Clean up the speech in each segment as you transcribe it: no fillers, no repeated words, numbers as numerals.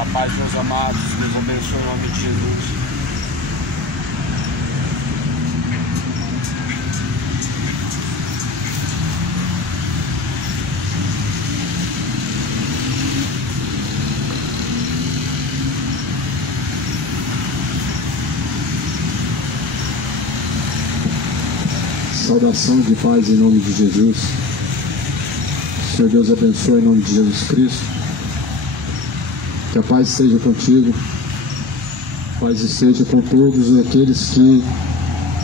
A paz, meus amados, Deus abençoe em nome de Jesus. Saudação de paz em nome de Jesus. Senhor Deus abençoe em nome de Jesus Cristo. Que a paz esteja contigo. A paz esteja com todos aqueles que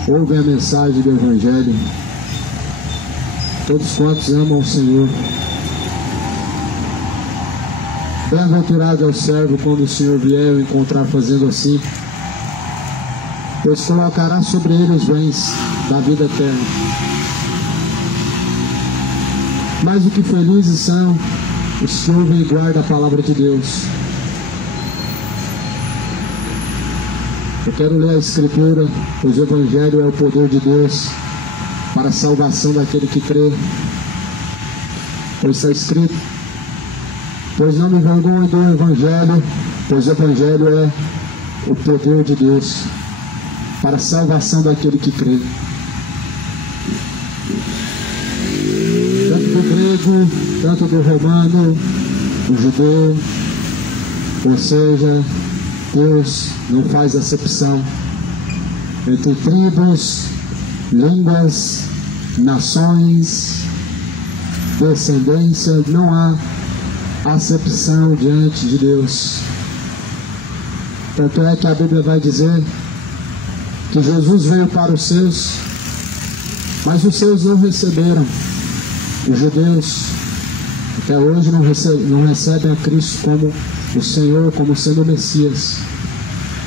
ouvem a mensagem do Evangelho. Todos quantos amam o Senhor. Bem-aventurado é o servo quando o Senhor vier o encontrar fazendo assim, pois colocará sobre ele os bens da vida eterna. Mais do que felizes são os que ouvem e guardam a palavra de Deus. Eu quero ler a Escritura, pois o Evangelho é o poder de Deus para a salvação daquele que crê. Pois está escrito: pois não me envergonho do Evangelho, pois o Evangelho é o poder de Deus para a salvação daquele que crê. Tanto do grego, tanto do romano, do judeu, ou seja, Deus não faz acepção entre tribos, línguas, nações, descendência, não há acepção diante de Deus. Tanto é que a Bíblia vai dizer que Jesus veio para os seus, mas os seus não receberam. Os judeus até hoje não recebem a Cristo como o Senhor, como sendo o Messias.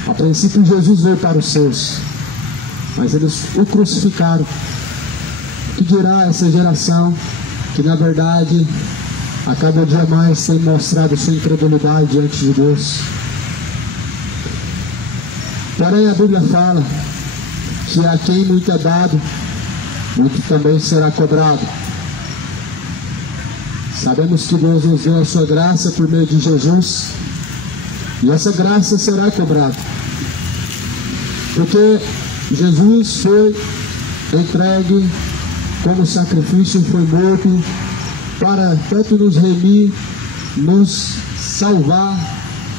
A princípio Jesus veio para os seus, mas eles o crucificaram. O que dirá essa geração que na verdade a cada dia mais tem mostrado sua incredulidade diante de Deus? Porém a Bíblia fala que a quem muito é dado, muito também será cobrado. Sabemos que Deus nos deu a sua graça por meio de Jesus, e essa graça será cobrada, porque Jesus foi entregue como sacrifício e foi morto para tanto nos remir, nos salvar.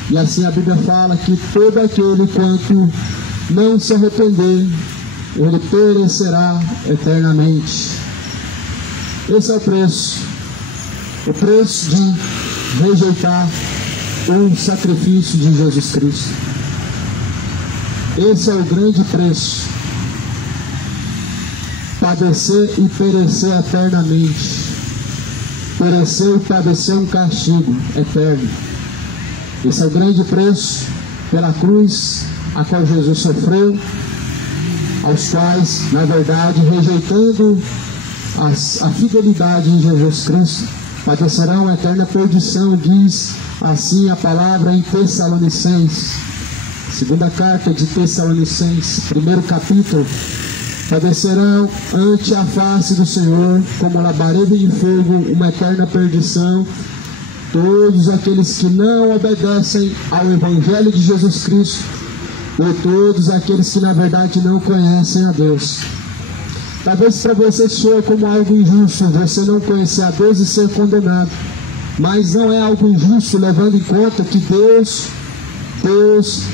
E assim a Bíblia fala que todo aquele quanto não se arrepender, ele perecerá eternamente. Esse é o preço de rejeitar o sacrifício de Jesus Cristo. Esse é o grande preço: padecer e perecer eternamente, perecer e padecer um castigo eterno. Esse é o grande preço pela cruz a qual Jesus sofreu, aos quais, na verdade, rejeitando a fidelidade em Jesus Cristo, padecerão a eterna perdição, diz assim a palavra em Tessalonicenses, segunda carta de Tessalonicenses, primeiro capítulo: padecerão ante a face do Senhor como labareda de fogo, uma eterna perdição, todos aqueles que não obedecem ao Evangelho de Jesus Cristo, e todos aqueles que na verdade não conhecem a Deus. Talvez para você soe como algo injusto você não conhecer a Deus e ser condenado, mas não é algo injusto, levando em conta que Deus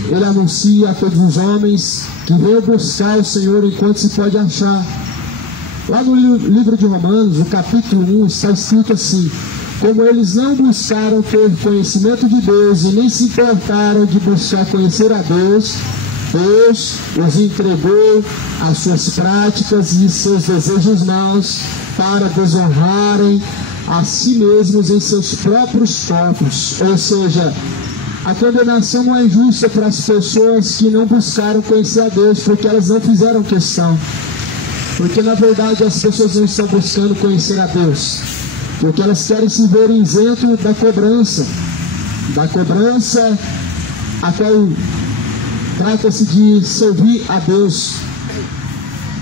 ele anuncia a todos os homens que venham buscar o Senhor enquanto se pode achar. Lá no livro de Romanos, no capítulo 1, está escrito assim: como eles não buscaram ter conhecimento de Deus e nem se importaram de buscar conhecer a Deus, Deus os entregou às suas práticas e seus desejos maus para desonrarem a si mesmos em seus próprios corpos. Ou seja, a condenação não é injusta para as pessoas que não buscaram conhecer a Deus, porque elas não fizeram questão. Porque na verdade as pessoas não estão buscando conhecer a Deus, porque elas querem se ver isento da cobrança a qual trata-se de servir a Deus.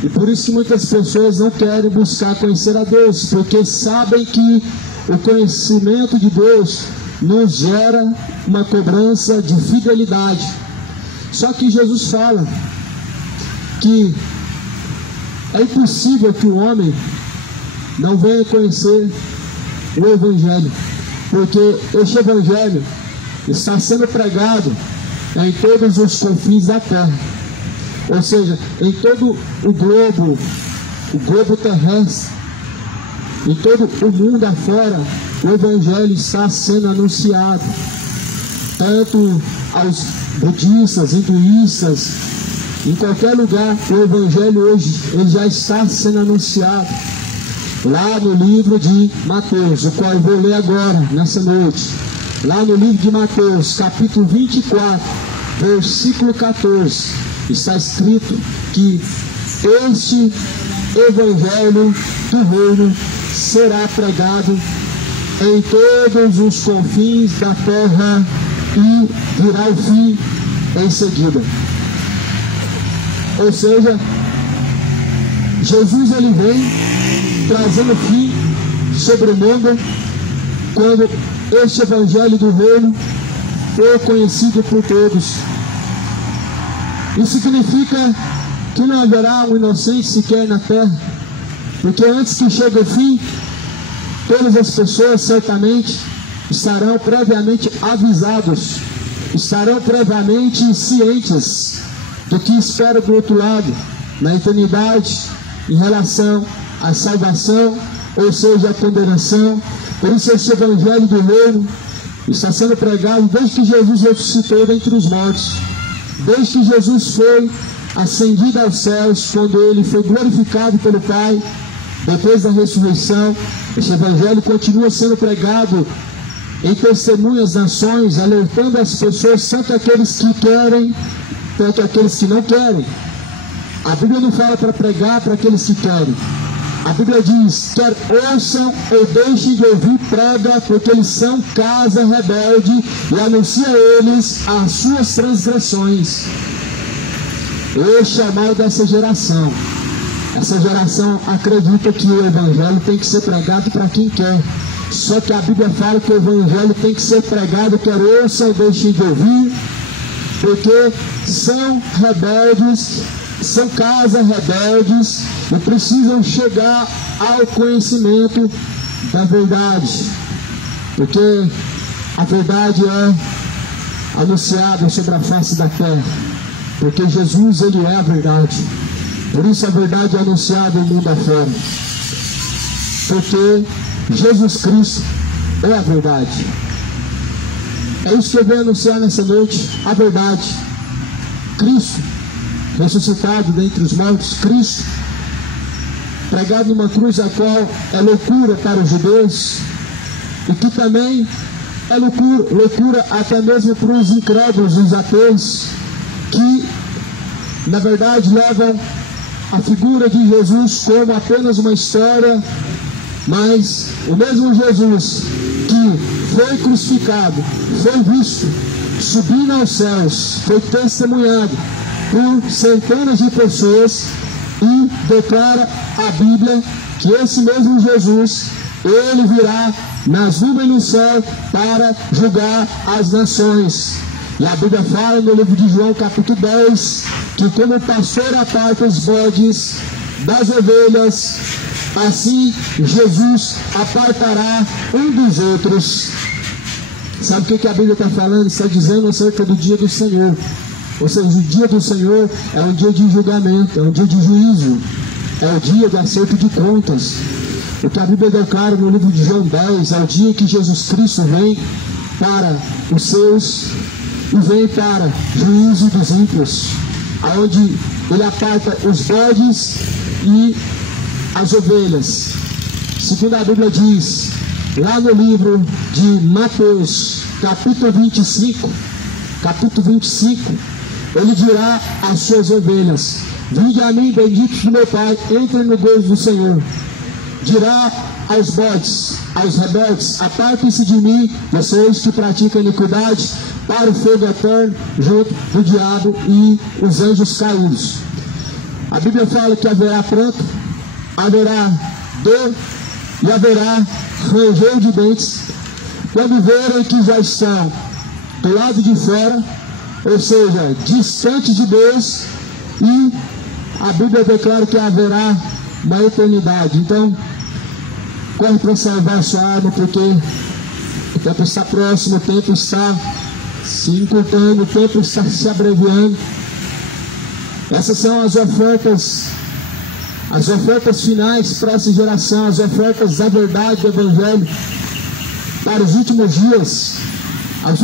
E por isso que muitas pessoas não querem buscar conhecer a Deus, porque sabem que o conhecimento de Deus nos gera uma cobrança de fidelidade. Só que Jesus fala que é impossível que o homem não venha conhecer o Evangelho, porque este Evangelho está sendo pregado em todos os confins da terra, ou seja, em todo o globo terrestre, em todo o mundo afora, o Evangelho está sendo anunciado, tanto aos budistas, hinduístas, em qualquer lugar. O Evangelho hoje ele já está sendo anunciado lá no livro de Mateus, o qual eu vou ler agora, nessa noite. Lá no livro de Mateus, capítulo 24, versículo 14, está escrito que este Evangelho do reino será pregado em todos os confins da terra e virá o fim em seguida. Ou seja, Jesus ele vem trazendo fim sobre o mundo quando este Evangelho do reino for conhecido por todos. Isso significa que não haverá um inocente sequer na terra, porque antes que chegue o fim, todas as pessoas certamente estarão previamente avisados, estarão previamente cientes do que espera do outro lado, na eternidade, em relação à salvação, ou seja, a condenação. Por isso esse Evangelho do reino está sendo pregado desde que Jesus ressuscitou dentre os mortos, desde que Jesus foi ascendido aos céus, quando ele foi glorificado pelo Pai, depois da ressurreição. Este Evangelho continua sendo pregado em testemunho às nações, alertando as pessoas, tanto aqueles que querem, quanto aqueles que não querem. A Bíblia não fala para pregar para aqueles que querem. A Bíblia diz: quer ouçam ou deixem de ouvir, prega, porque eles são casa rebelde, e anuncia a eles as suas transgressões. Este é o mal dessa geração. Essa geração acredita que o Evangelho tem que ser pregado para quem quer. Só que a Bíblia fala que o Evangelho tem que ser pregado, quer ouçam ou deixem de ouvir, porque são rebeldes, são casas rebeldes e precisam chegar ao conhecimento da verdade, porque a verdade é anunciada sobre a face da terra, porque Jesus ele é a verdade. Por isso a verdade é anunciada em mundo afora, porque Jesus Cristo é a verdade. É isso que eu venho anunciar nessa noite, a verdade. Cristo ressuscitado dentre os mortos, Cristo pregado numa cruz, a qual é loucura para os judeus, e que também é loucura até mesmo para os incrédulos, os ateus, que na verdade levam a figura de Jesus como apenas uma história, mas o mesmo Jesus que foi crucificado, foi visto subindo aos céus, foi testemunhado por centenas de pessoas, e declara a Bíblia que esse mesmo Jesus, ele virá nas nuvens no céu para julgar as nações. E a Bíblia fala no livro de João, capítulo 10, que como o pastor aparta os bodes das ovelhas, assim Jesus apartará um dos outros. Sabe o que a Bíblia está falando? Está dizendo acerca do dia do Senhor. Ou seja, o dia do Senhor é um dia de julgamento, é um dia de juízo, é o dia de acerto de contas. O que a Bíblia declara no livro de João 10 é o dia que Jesus Cristo vem para os seus e vem para juízo dos ímpios, aonde ele aparta os bodes e as ovelhas. Segundo a Bíblia diz, lá no livro de Mateus, capítulo 25, ele dirá às suas ovelhas: vinde a mim, benditos do meu Pai, entrem no gozo do Senhor. Dirá aos bodes, aos rebeldes: apartem-se de mim, vocês que praticam iniquidade, para o fogo eterno, junto do diabo e os anjos caídos. A Bíblia fala que haverá pranto, haverá dor e haverá ranger de dentes, quando verem que já estão do lado de fora, ou seja, distante de Deus, e a Bíblia declara que haverá uma eternidade. Então, corre para salvar a sua alma, porque o tempo está próximo, o tempo está se encurtando, o tempo está se abreviando. Essas são as ofertas finais para essa geração, as ofertas da verdade do Evangelho para os últimos dias, as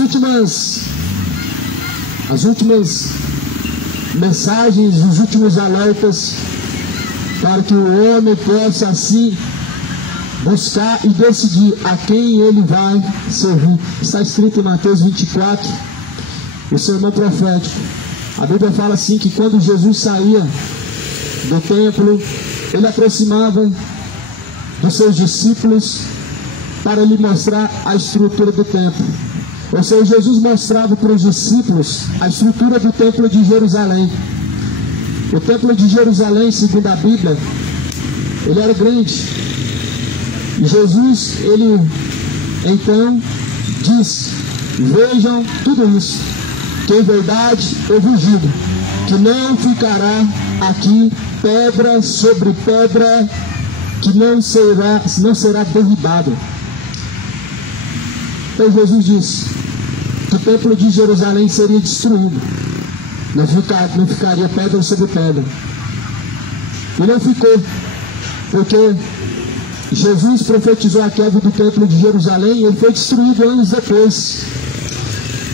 últimas mensagens, os últimos alertas, para que o homem possa assim buscar e decidir a quem ele vai servir. Está escrito em Mateus 24, o sermão profético. A Bíblia fala assim que quando Jesus saía do templo, ele aproximava dos seus discípulos para lhe mostrar a estrutura do templo. Ou seja, Jesus mostrava para os discípulos a estrutura do templo de Jerusalém. O templo de Jerusalém, segundo a Bíblia, ele era grande. E Jesus, ele então disse: vejam tudo isso, que em verdade eu vos digo, que não ficará aqui pedra sobre pedra que não será derribada. Então Jesus disse que o templo de Jerusalém seria destruído, não ficaria pedra sobre pedra. E não ficou, porque Jesus profetizou a queda do templo de Jerusalém e ele foi destruído anos depois.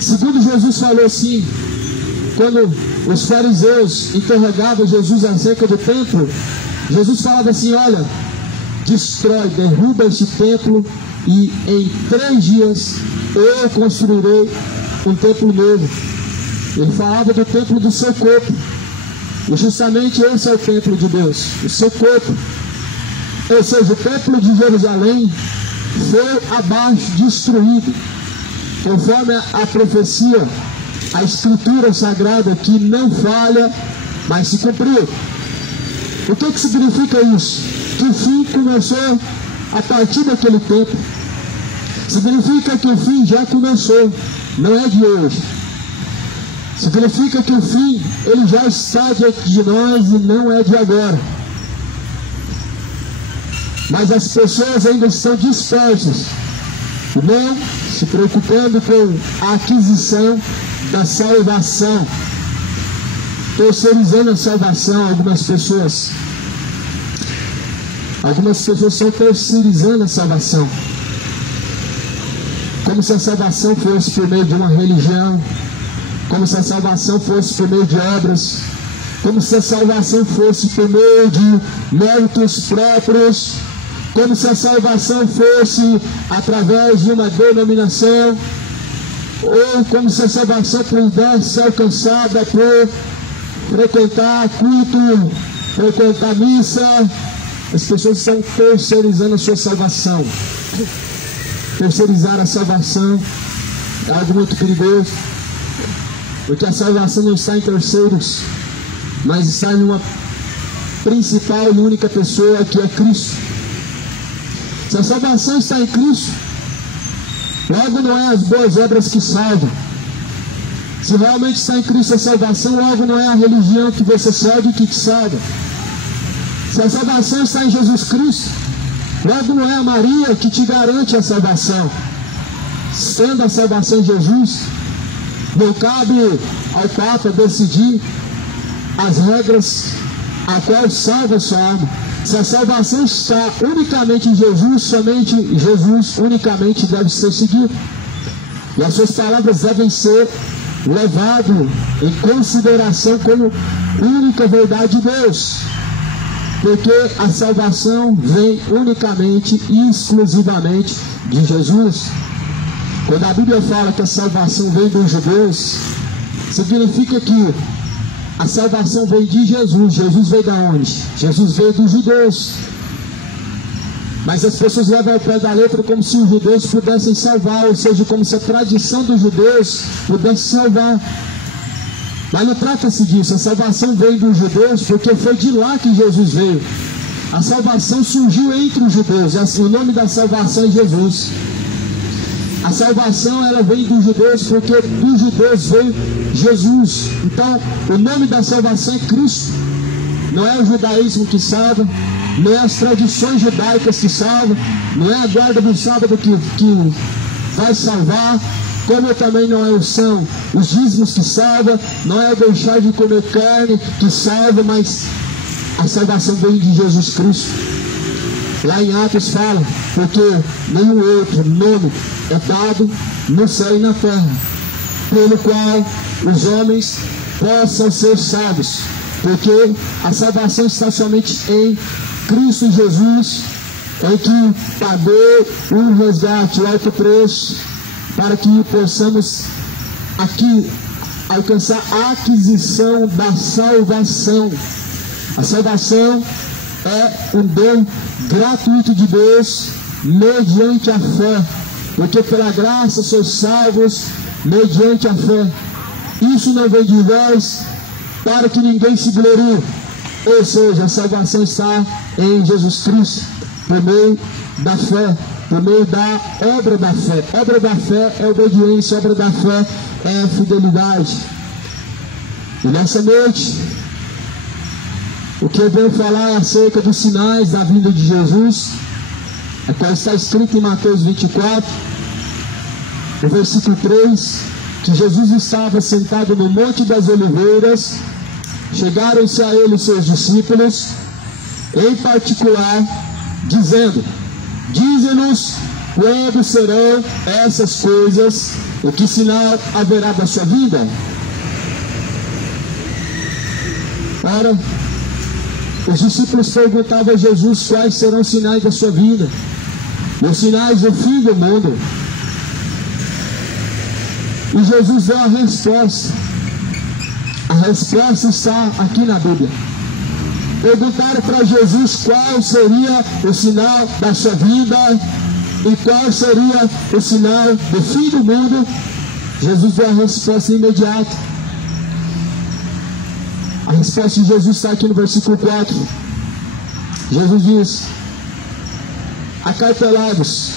Segundo Jesus falou assim, quando os fariseus interrogavam Jesus acerca do templo, Jesus falava assim: olha, destrói, derruba este templo e em 3 dias eu construirei um templo novo. Ele falava do templo do seu corpo, e justamente esse é o templo de Deus, o seu corpo. Ou seja, o templo de Jerusalém foi abaixo, destruído, conforme a profecia, a escritura sagrada que não falha, mas se cumpriu. O que significa isso? Que o fim começou a partir daquele tempo. Significa que o fim já começou, não é de hoje. Significa que o fim, ele já está diante de nós e não é de agora. Mas as pessoas ainda estão dispersas, não se preocupando com a aquisição da salvação, terceirizando a salvação. Algumas pessoas estão terceirizando a salvação, como se a salvação fosse por meio de uma religião, como se a salvação fosse por meio de obras, como se a salvação fosse por meio de méritos próprios, como se a salvação fosse através de uma denominação, ou como se a salvação pudesse ser alcançada por frequentar culto, frequentar missa. As pessoas estão terceirizando a sua salvação. Terceirizar a salvação é algo muito perigoso, porque a salvação não está em terceiros, mas está em uma principal e única pessoa, que é Cristo. Se a salvação está em Cristo, logo não é as boas obras que salvam. Se realmente está em Cristo a salvação, logo não é a religião que você segue que te salva. Se a salvação está em Jesus Cristo, logo não é a Maria que te garante a salvação. Sendo a salvação em Jesus, não cabe ao Papa decidir as regras a qual salva a sua alma. Se a salvação está unicamente em Jesus, somente Jesus unicamente deve ser seguido. E as suas palavras devem ser levadas em consideração como única verdade de Deus. Porque a salvação vem unicamente e exclusivamente de Jesus. Quando a Bíblia fala que a salvação vem dos judeus, significa que a salvação veio de Jesus. Jesus veio de onde? Jesus veio dos judeus. Mas as pessoas levam ao pé da letra como se os judeus pudessem salvar, ou seja, como se a tradição dos judeus pudesse salvar. Mas não trata-se disso. A salvação veio dos judeus porque foi de lá que Jesus veio. A salvação surgiu entre os judeus, e assim, o nome da salvação é Jesus. A salvação, ela vem dos judeus, porque dos judeus veio Jesus. Então, o nome da salvação é Cristo. Não é o judaísmo que salva, não é as tradições judaicas que salvam, não é a guarda do sábado que vai salvar, como também não são os dízimos que salvam, não é o deixar de comer carne que salva, mas a salvação vem de Jesus Cristo. Lá em Atos fala, porque nenhum outro nome é dado no céu e na terra, pelo qual os homens possam ser salvos, porque a salvação está somente em Cristo Jesus, em que pagou um resgate, o alto preço, para que possamos aqui alcançar a aquisição da salvação. A salvação é um dom gratuito de Deus, mediante a fé, porque pela graça sois salvos, mediante a fé. Isso não vem de vós, para que ninguém se glorie. Ou seja, a salvação está em Jesus Cristo, por meio da fé, por meio da obra da fé. Obra da fé é obediência, obra da fé é fidelidade. E nessa noite, o que eu venho falar acerca dos sinais da vinda de Jesus, é qual está escrito em Mateus 24, no versículo 3, que Jesus estava sentado no Monte das Oliveiras, chegaram-se a ele os seus discípulos, em particular, dizendo: dize-nos quando serão essas coisas, e que sinal haverá da sua vinda? Ora, os discípulos perguntavam a Jesus quais serão os sinais da sua vinda, os sinais do fim do mundo. E Jesus deu a resposta. A resposta está aqui na Bíblia. Perguntaram para Jesus qual seria o sinal da sua vida e qual seria o sinal do fim do mundo. Jesus deu a resposta imediata. A resposta de Jesus está aqui no versículo 4. Jesus diz: acautelados,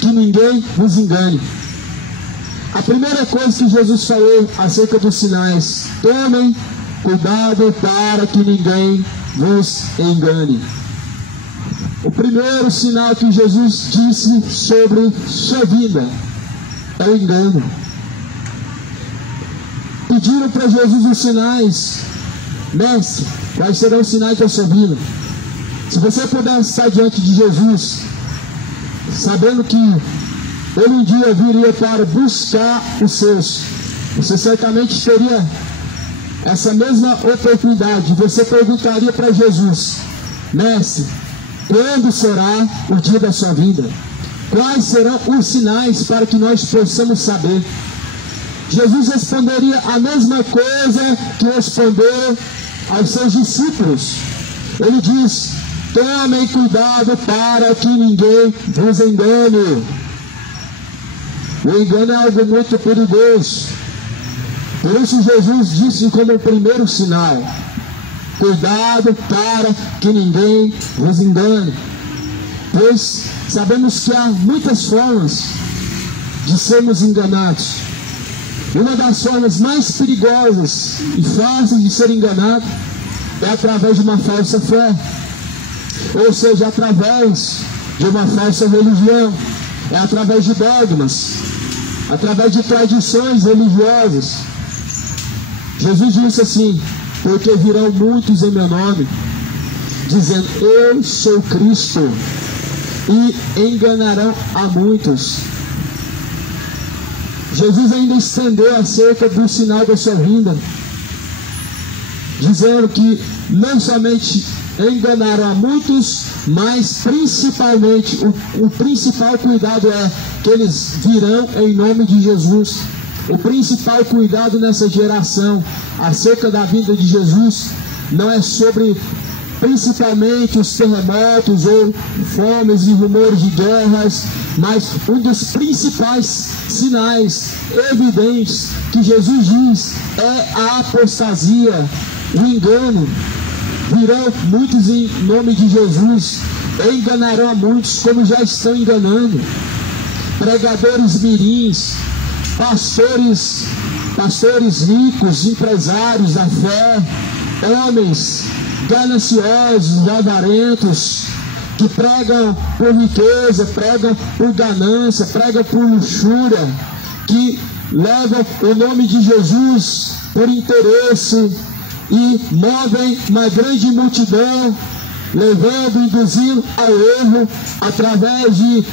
que ninguém vos engane. A primeira coisa que Jesus falou acerca dos sinais: tomem cuidado para que ninguém vos engane. O primeiro sinal que Jesus disse sobre sua vida é o engano. Pediram para Jesus os sinais: mestre, quais serão os sinais da sua vida? Se você pudesse estar diante de Jesus, sabendo que ele um dia viria para buscar os seus, você certamente teria essa mesma oportunidade. Você perguntaria para Jesus: mestre, quando será o dia da sua vinda? Quais serão os sinais para que nós possamos saber? Jesus responderia a mesma coisa que respondeu aos seus discípulos. Ele diz: tomem cuidado para que ninguém vos engane. O engano é algo muito perigoso. Por isso Jesus disse como primeiro sinal: cuidado para que ninguém vos engane. Pois sabemos que há muitas formas de sermos enganados. Uma das formas mais perigosas e fáceis de ser enganado é através de uma falsa fé. Ou seja, através de uma falsa religião. É através de dogmas, através de tradições religiosas. Jesus disse assim: porque virão muitos em meu nome, dizendo eu sou Cristo, e enganarão a muitos. Jesus ainda estendeu acerca do sinal da sua vinda, dizendo que não somente enganarão a muitos, mas principalmente, o principal cuidado é que eles virão em nome de Jesus. O principal cuidado nessa geração acerca da vinda de Jesus não é sobre principalmente os terremotos ou fomes e rumores de guerras, mas um dos principais sinais evidentes que Jesus diz é a apostasia, o engano. Virão muitos em nome de Jesus, enganarão a muitos, como já estão enganando. pregadores mirins, pastores ricos, empresários da fé, homens gananciosos, avarentos, que pregam por riqueza, pregam por ganância, pregam por luxúria, que levam o nome de Jesus por interesse e movem uma grande multidão, levando, induzindo ao erro através de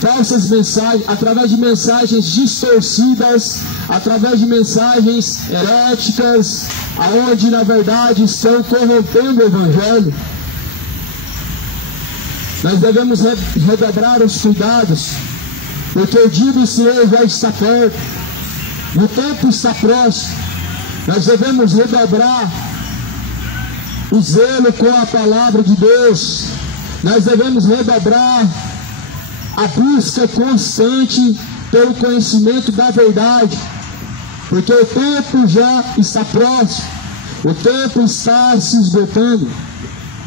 falsas mensagens, através de mensagens distorcidas, através de mensagens heréticas, aonde na verdade estão corrompendo o Evangelho. Nós devemos redobrar os cuidados, porque o dia do Senhor já está perto, o tempo está próximo. Nós devemos redobrar o zelo com a palavra de Deus. Nós devemos redobrar a busca constante pelo conhecimento da verdade, porque o tempo já está próximo, o tempo está se esgotando,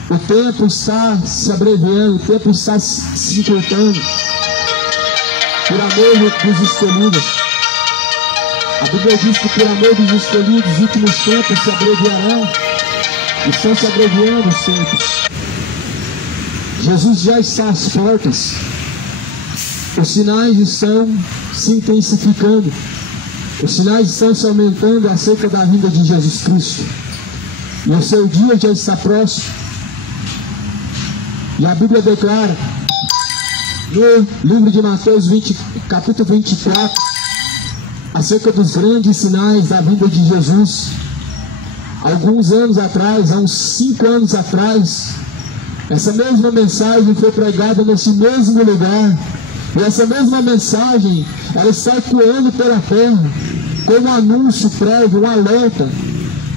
o tempo está se abreviando, o tempo está se encurtando, por amor dos escolhidos. A Bíblia diz que por amor dos escolhidos os últimos tempos se abreviarão, estão se abreviando os tempos. Jesus já está às portas, os sinais estão se intensificando, os sinais estão se aumentando acerca da vinda de Jesus Cristo, e o seu dia já está próximo. E a Bíblia declara no livro de Mateus capítulo 24, acerca dos grandes sinais da vinda de Jesus. Alguns anos atrás, há uns 5 anos atrás, essa mesma mensagem foi pregada nesse mesmo lugar, e essa mesma mensagem, ela está ecoando pela terra, como um anúncio prévio, um alerta,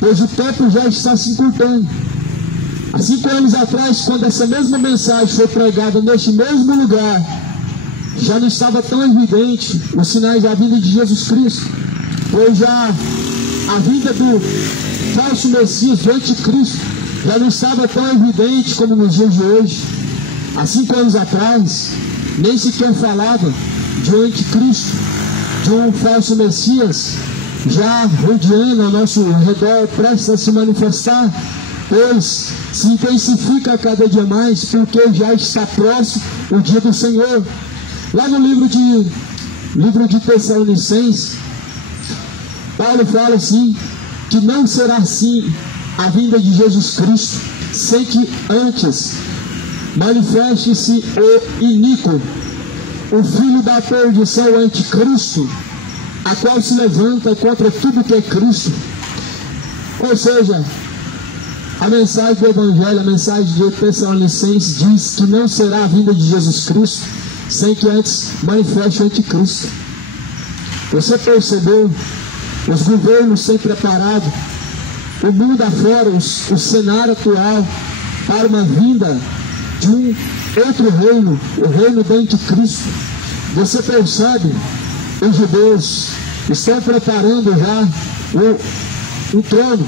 pois o tempo já está se encurtando. Há 5 anos atrás, quando essa mesma mensagem foi pregada neste mesmo lugar, já não estava tão evidente os sinais da vinda de Jesus Cristo, pois já a vinda do falso Messias, do anticristo, já não estava tão evidente como nos dias de hoje. Há 5 anos atrás, nem sequer falava de um anticristo, de um falso Messias, já rodeando ao nosso redor, prestes a se manifestar, pois se intensifica a cada dia mais, porque já está próximo o dia do Senhor. Lá no livro de Tessalonicenses, Paulo fala assim, que não será assim a vinda de Jesus Cristo, sem que antes manifeste-se o iníquo, o filho da perdição, o anticristo, a qual se levanta contra tudo que é Cristo. Ou seja, a mensagem do Evangelho, a mensagem de Tessalonicenses diz que não será a vinda de Jesus Cristo sem que antes manifeste o anticristo. Você percebeu os governos sem preparado, o mundo afora, o cenário atual para uma vinda de um outro reino, o reino do anticristo? Você percebe, os judeus estão preparando já o trono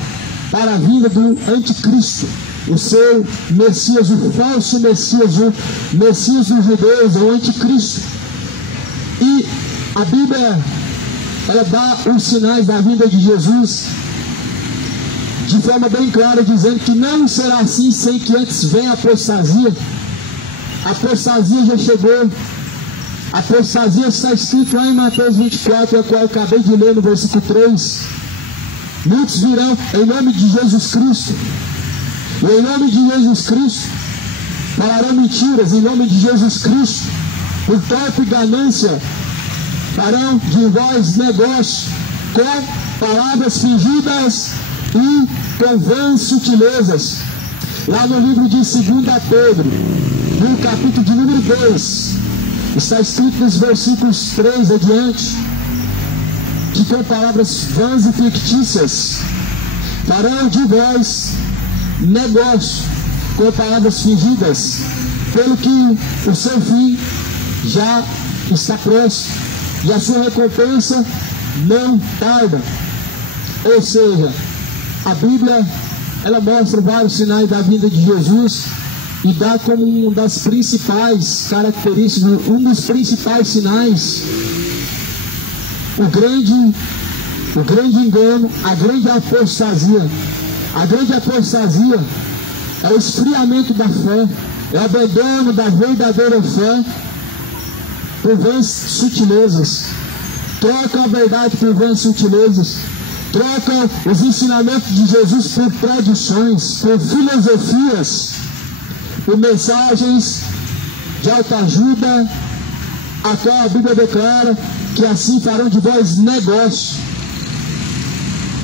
para a vinda do anticristo, o seu Messias, o falso Messias, o Messias dos judeus, o anticristo. E a Bíblia, ela dá os sinais da vinda de Jesus de forma bem clara, dizendo que não será assim sem que antes venha a apostasia. A apostasia já chegou. A apostasia está escrito lá em Mateus 24, a qual eu acabei de ler no versículo 3. Muitos virão em nome de Jesus Cristo, e em nome de Jesus Cristo falarão mentiras, em nome de Jesus Cristo, por torpe ganância farão de vós negócio com palavras fingidas e com vãs sutilezas. Lá no livro de 2 Pedro, no capítulo de número 2, está escrito nos versículos 3 adiante, que com palavras vãs e fictícias farão de vós negócio com palavras fingidas, pelo que o seu fim já está próximo e a sua recompensa não tarda. Ou seja, a Bíblia, ela mostra vários sinais da vinda de Jesus, e dá como uma das principais características, um dos principais sinais, o grande engano, a grande apostasia. A grande apostasia é o esfriamento da fé, é o abandono da verdadeira fé por vãs sutilezas. Troca a verdade por vãs sutilezas. Troca os ensinamentos de Jesus por tradições, por filosofias, por mensagens de autoajuda, a qual a Bíblia declara que assim farão de vós negócio.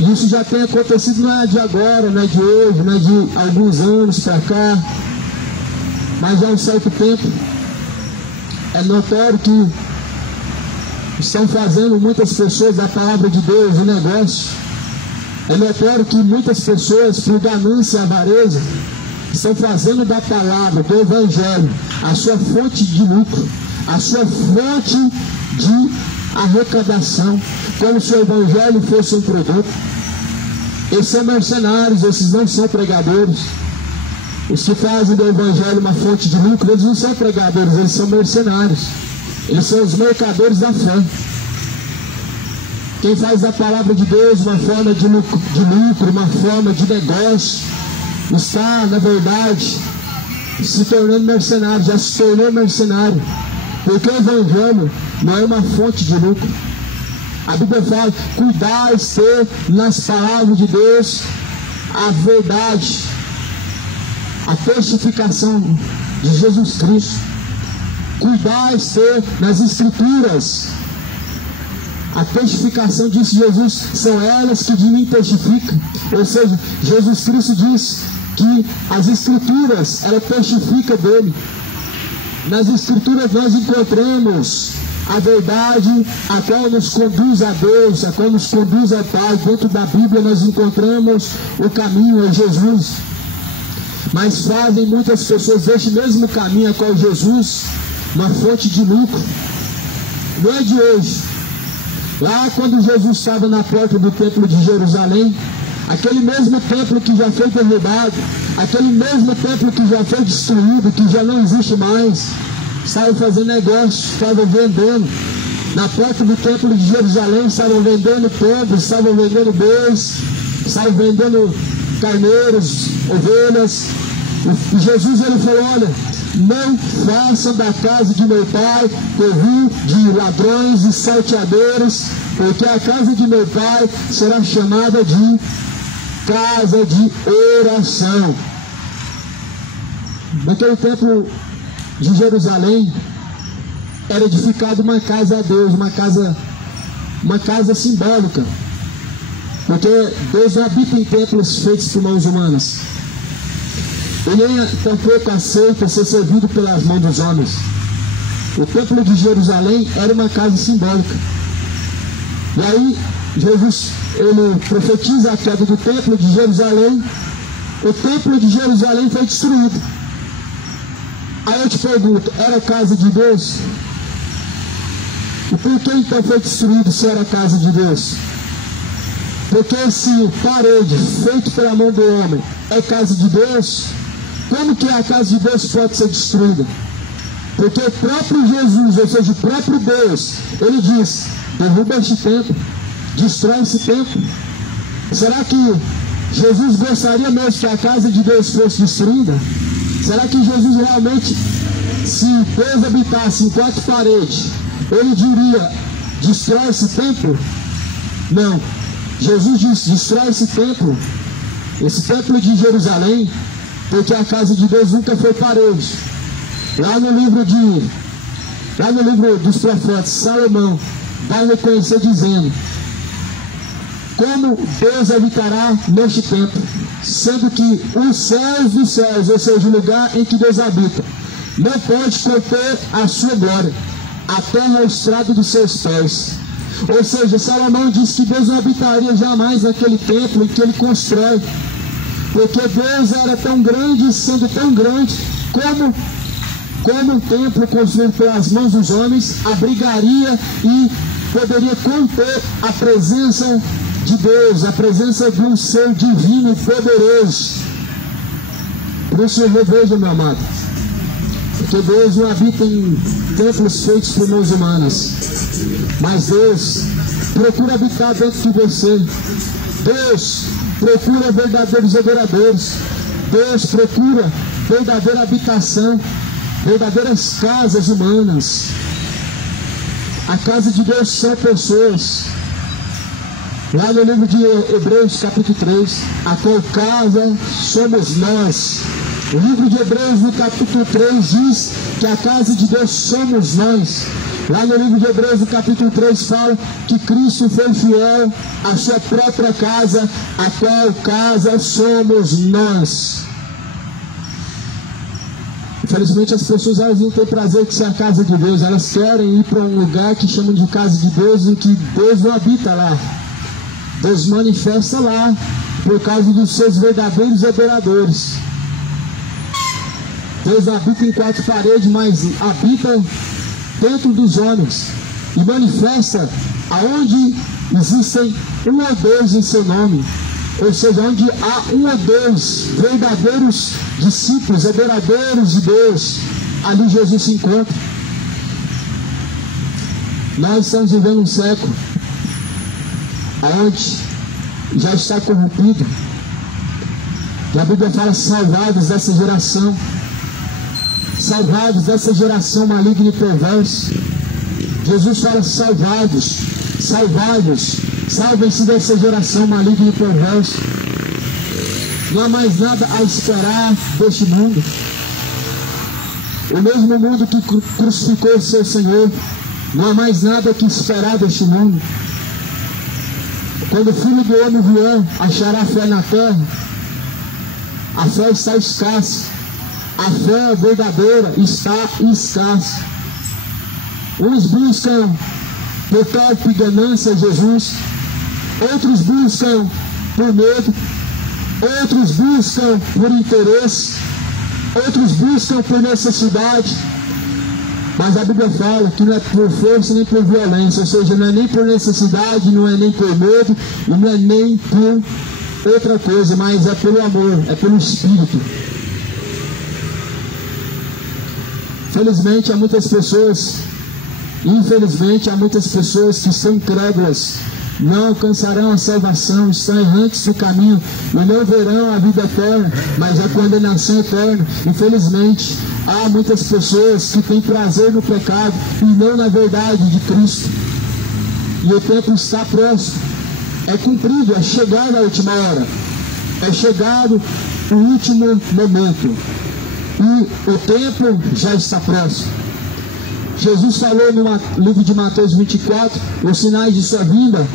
E isso já tem acontecido, não é de agora, não é de hoje, não é de alguns anos para cá, mas já há um certo tempo. É notório que estão fazendo muitas pessoas da palavra de Deus um negócio. É notório que muitas pessoas, por ganância e avareza, estão fazendo da palavra, do Evangelho, a sua fonte de lucro, a sua fonte de arrecadação, como se o Evangelho fosse um produto. Eles são mercenários, esses não são pregadores. Os que fazem do Evangelho uma fonte de lucro, eles não são pregadores, eles são mercenários. Eles são os mercadores da fé. Quem faz da palavra de Deus uma forma de lucro, uma forma de negócio, está, na verdade, se tornando mercenário, já se tornou mercenário. Porque o Evangelho não é uma fonte de lucro. A Bíblia fala, cuidais ter nas palavras de Deus a verdade, a testificação de Jesus Cristo. Cuidais ter nas Escrituras a testificação disso. Jesus, são elas que de mim testificam. Ou seja, Jesus Cristo diz que as Escrituras, ela testifica dele. Nas Escrituras nós encontramos a verdade, a qual nos conduz a Deus, a qual nos conduz ao Pai. Dentro da Bíblia nós encontramos o caminho, é Jesus. Mas fazem muitas pessoas deste mesmo caminho, a qual Jesus, uma fonte de lucro. Não é de hoje. Lá quando Jesus estava na porta do templo de Jerusalém, aquele mesmo templo que já foi derrubado, aquele mesmo templo que já foi destruído, que já não existe mais, estavam fazendo negócio, estavam vendendo. Na porta do templo de Jerusalém estavam vendendo pombos, estavam vendendo bois, estavam vendendo carneiros, ovelhas. E Jesus, ele falou, olha, não façam da casa de meu pai covil de ladrões e salteadores, porque a casa de meu pai será chamada de casa de oração. Naquele templo de Jerusalém era edificada uma casa a Deus, uma casa simbólica, porque Deus não habita em templos feitos por mãos humanas. Ele nem tampouco aceita ser servido pelas mãos dos homens. O templo de Jerusalém era uma casa simbólica. E aí Jesus, ele profetiza a queda do templo de Jerusalém. O templo de Jerusalém foi destruído. Aí eu te pergunto, era a casa de Deus? E por que então foi destruído se era a casa de Deus? Porque se parede feita pela mão do homem é casa de Deus, como que a casa de Deus pode ser destruída? Porque o próprio Jesus, ou seja, o próprio Deus, ele diz, derruba este templo, destrói esse templo. Será que Jesus gostaria mesmo que a casa de Deus fosse destruída? Será que Jesus realmente, se Deus habitasse em quatro paredes, ele diria, destrói esse templo? Não. Jesus disse, destrói esse templo de Jerusalém, porque a casa de Deus nunca foi parede. Lá no livro dos profetas, Salomão vai reconhecer dizendo, como Deus habitará neste templo, sendo que os céus dos céus, ou seja, o lugar em que Deus habita, não pode conter a sua glória, a terra é o estrado dos seus pés. Ou seja, Salomão diz que Deus não habitaria jamais naquele templo em que ele constrói, porque Deus era tão grande, sendo tão grande, como um templo construído pelas mãos dos homens abrigaria e poderia conter a presença de Deus, a presença de um ser divino e poderoso. Por isso eu revejo, meu amado, porque Deus não habita em templos feitos por mãos humanas, mas Deus procura habitar dentro de você. Deus procura verdadeiros adoradores. Deus procura verdadeira habitação, verdadeiras casas humanas. A casa de Deus são pessoas. Lá no livro de Hebreus, capítulo 3, a qual casa somos nós. O livro de Hebreus, no capítulo 3, diz que a casa de Deus somos nós. Lá no livro de Hebreus, no capítulo 3, fala que Cristo foi fiel à sua própria casa, a qual casa somos nós. Infelizmente as pessoas elas não têm prazer de ser a casa de Deus. Elas querem ir para um lugar que chamam de casa de Deus, em que Deus não habita lá. Deus manifesta lá por causa dos seus verdadeiros adoradores. Deus habita em quatro paredes, mas habita dentro dos homens e manifesta aonde existem um ou dois em seu nome. Ou seja, onde há um ou dois verdadeiros discípulos, adoradores de Deus, ali Jesus se encontra. Nós estamos vivendo um século onde já está corrompido. E a Bíblia fala salvados dessa geração. Salvados dessa geração maligna e perversa. Jesus fala salvados, salvados. Salvem-se dessa geração maligna e perversa. Não há mais nada a esperar deste mundo. O mesmo mundo que crucificou o seu Senhor. Não há mais nada que esperar deste mundo. Quando o Filho do Homem vier, achará fé na terra. A fé está escassa. A fé verdadeira está escassa. Uns buscam por corpo e ganância Jesus. Outros buscam por medo. Outros buscam por interesse. Outros buscam por necessidade. Mas a Bíblia fala que não é por força nem por violência. Ou seja, não é nem por necessidade, não é nem por medo, e não é nem por outra coisa, mas é pelo amor, é pelo Espírito. Felizmente há muitas pessoas, infelizmente há muitas pessoas que são incrédulas, não alcançarão a salvação, estão errantes do caminho e não verão a vida eterna, mas a condenação eterna. Infelizmente há muitas pessoas que têm prazer no pecado e não na verdade de Cristo. E o tempo está próximo, é cumprido, é chegada a última hora, é chegado o último momento. E o tempo já está próximo. Jesus falou no livro de Mateus 24, os sinais de sua vinda,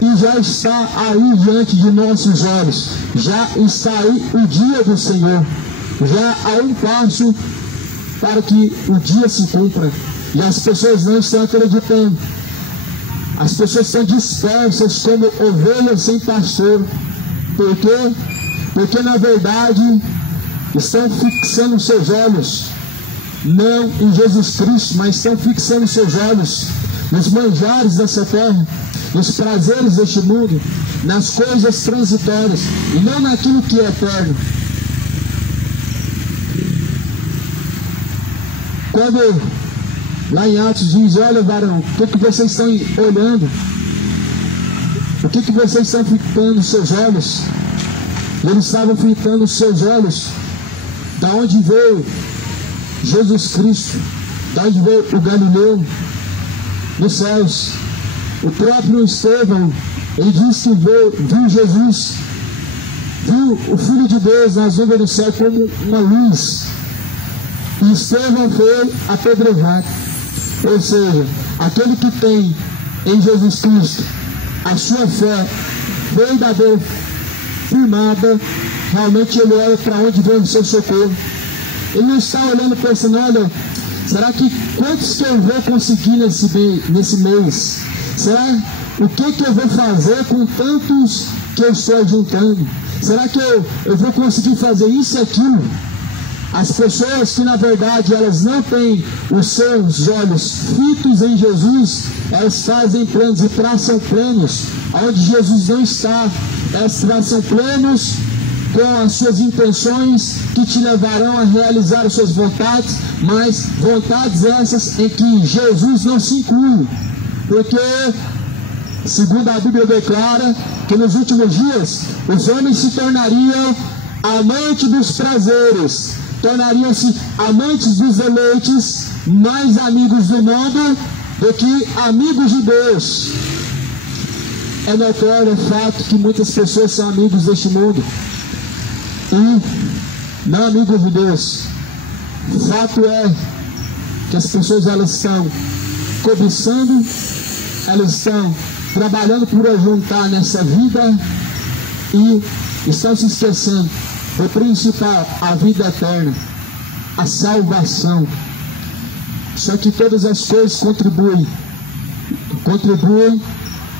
e já está aí diante de nossos olhos. Já está aí o dia do Senhor. Já há um passo para que o dia se cumpra. E as pessoas não estão acreditando. As pessoas estão dispersas como ovelhas sem pastor. Por quê? Porque na verdade estão fixando seus olhos não em Jesus Cristo, mas estão fixando seus olhos nos manjares dessa terra, nos prazeres deste mundo, nas coisas transitórias e não naquilo que é eterno. Quando lá em Atos diz: olha, varão, o que vocês estão olhando? O que vocês estão fitando os seus olhos? Eles estavam fitando os seus olhos da onde veio Jesus Cristo, da onde veio o Galileu, dos céus. O próprio Estevão, ele disse que viu Jesus, viu o Filho de Deus nas nuvens do céu como uma luz. E Estevão foi apedrejado. Ou seja, aquele que tem em Jesus Cristo a sua fé verdadeira, firmada, realmente ele olha para onde vem o seu socorro. Ele não está olhando pensando: olha, será que quantos que eu vou conseguir nesse mês? Será o que eu vou fazer com tantos que eu estou juntando? Será que eu vou conseguir fazer isso e aquilo? As pessoas que na verdade elas não têm os seus olhos fitos em Jesus, elas fazem planos e traçam planos onde Jesus não está. Elas traçam planos com as suas intenções que te levarão a realizar as suas vontades, mas vontades essas em que Jesus não se inclui, porque, segundo a Bíblia declara, que nos últimos dias os homens se tornariam amantes dos prazeres, tornariam-se amantes dos deleites, mais amigos do mundo do que amigos de Deus. É notório o fato que muitas pessoas são amigos deste mundo e não amigos de Deus. O fato é que as pessoas, elas estão cobiçando, elas estão trabalhando por ajuntar nessa vida e estão se esquecendo do principal, a vida eterna, a salvação. Só que todas as coisas contribuem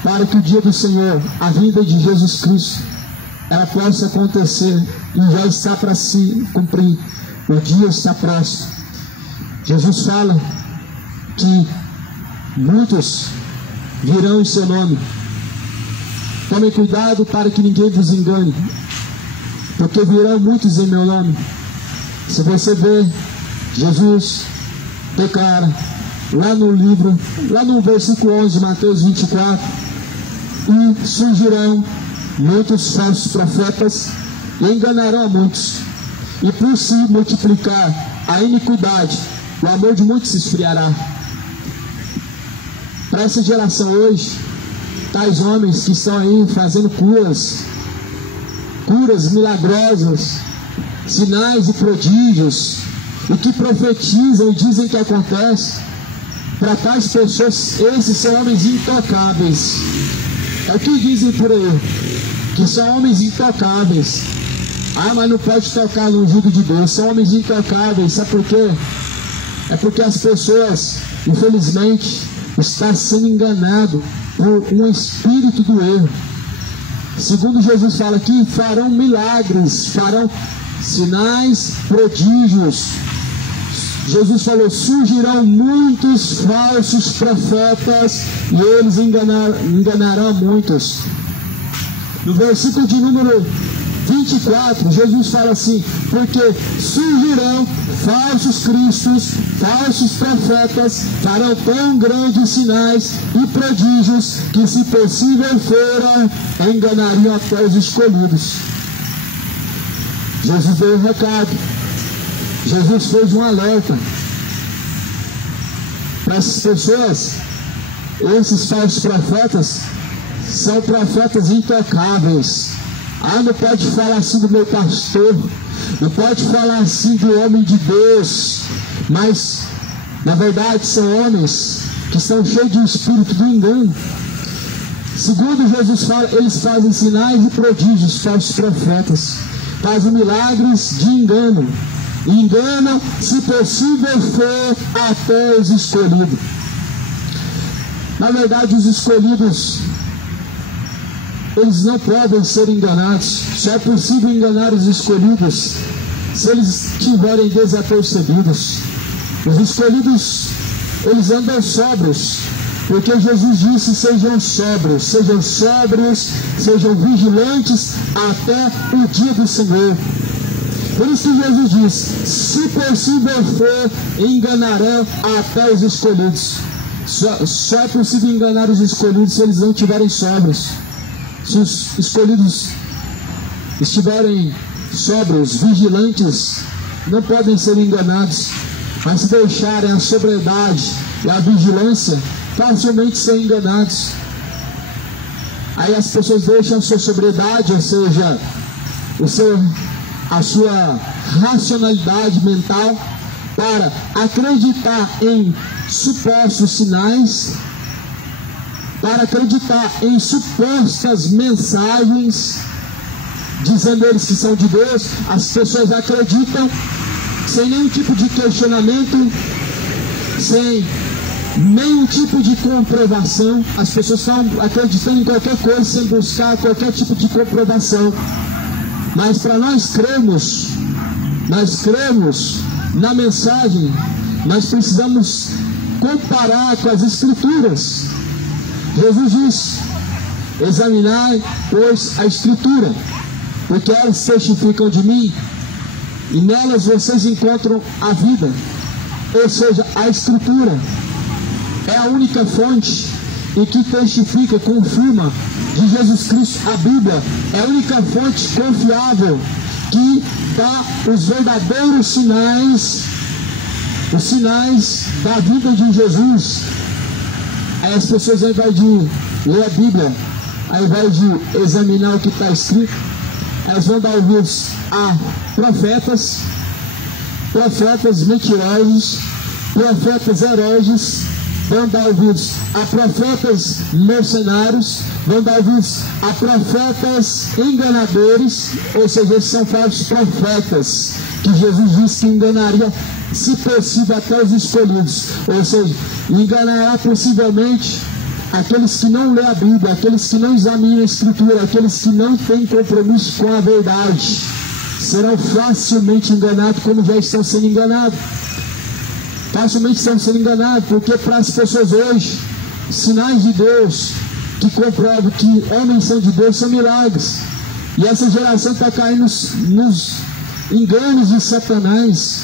para que o dia do Senhor, a vinda de Jesus Cristo, ela possa acontecer e já está para se cumprir. O dia está próximo. Jesus fala que muitos virão em seu nome. Tomem cuidado para que ninguém vos engane, porque virão muitos em meu nome. Se você vê, Jesus declara lá no livro, lá no versículo 11 de Mateus 24, e surgirão muitos falsos profetas e enganarão a muitos, e por se multiplicar a iniquidade, o amor de muitos se esfriará. Para essa geração hoje, tais homens que estão aí fazendo curas milagrosas, sinais e prodígios, e que profetizam e dizem que acontece, para tais pessoas, esses são homens intocáveis. É o que dizem por aí, que são homens intocáveis. Ah, mas não pode tocar no ungido de Deus. São homens intocáveis. Sabe por quê? É porque as pessoas, infelizmente, estão sendo enganadas por um espírito do erro. Segundo Jesus fala aqui, farão milagres, farão sinais, prodígios. Jesus falou, surgirão muitos falsos profetas e eles enganarão muitos. No versículo de número 24, Jesus fala assim, porque surgirão falsos cristos, falsos profetas, farão tão grandes sinais e prodígios que, se possível fora, enganariam até os escolhidos. Jesus deu um recado. Jesus fez um alerta para essas pessoas. Esses falsos profetas são profetas intocáveis. Ah, não pode falar assim do meu pastor, não pode falar assim do homem de Deus, mas na verdade são homens que estão cheios de espírito do engano. Segundo Jesus fala, eles fazem sinais e prodígios, falsos profetas, fazem milagres de engano. Enganam, se possível for, até os escolhidos. Na verdade, os escolhidos, eles não podem ser enganados. Só é possível enganar os escolhidos se eles estiverem desapercebidos. Os escolhidos, eles andam sóbrios, porque Jesus disse, sejam sóbrios, sejam vigilantes até o dia do Senhor. Por isso que Jesus diz, se possível for, enganarão até os escolhidos. Só é possível enganar os escolhidos se eles não estiverem sóbrios. Se os escolhidos estiverem sóbrios, vigilantes, não podem ser enganados. Mas se deixarem a sobriedade e a vigilância, facilmente serão enganados. Aí as pessoas deixam a sua sobriedade, ou seja, a sua racionalidade mental, para acreditar em supostos sinais, para acreditar em supostas mensagens, dizendo eles que são de Deus. As pessoas acreditam sem nenhum tipo de questionamento, sem nenhum tipo de comprovação. As pessoas estão acreditando em qualquer coisa sem buscar qualquer tipo de comprovação. Mas para nós cremos na mensagem, nós precisamos comparar com as Escrituras. Jesus diz, examinai, pois, a Escritura. porque elas testificam de mim, e nelas vocês encontram a vida. Ou seja, a Escritura é a única fonte e que testifica, confirma de Jesus Cristo. A Bíblia é a única fonte confiável que dá os verdadeiros sinais, os sinais da vida de Jesus. Aí as pessoas, ao invés de ler a Bíblia, ao invés de examinar o que está escrito, elas vão dar ouvidos a profetas mentirosos, profetas hereges, vão dar ouvidos a profetas mercenários, vão dar ouvidos a profetas enganadores, ou seja, esses são falsos profetas, que Jesus disse que enganaria, se possível, até os escolhidos, ou seja, enganará possivelmente aqueles que não lêem a Bíblia, aqueles que não examinam a Escritura, aqueles que não têm compromisso com a verdade, serão facilmente enganados, como já estão sendo enganados. Facilmente estão sendo enganados, porque para as pessoas hoje, sinais de Deus que comprovam que homens são de Deus são milagres. E essa geração está caindo nos enganos de Satanás,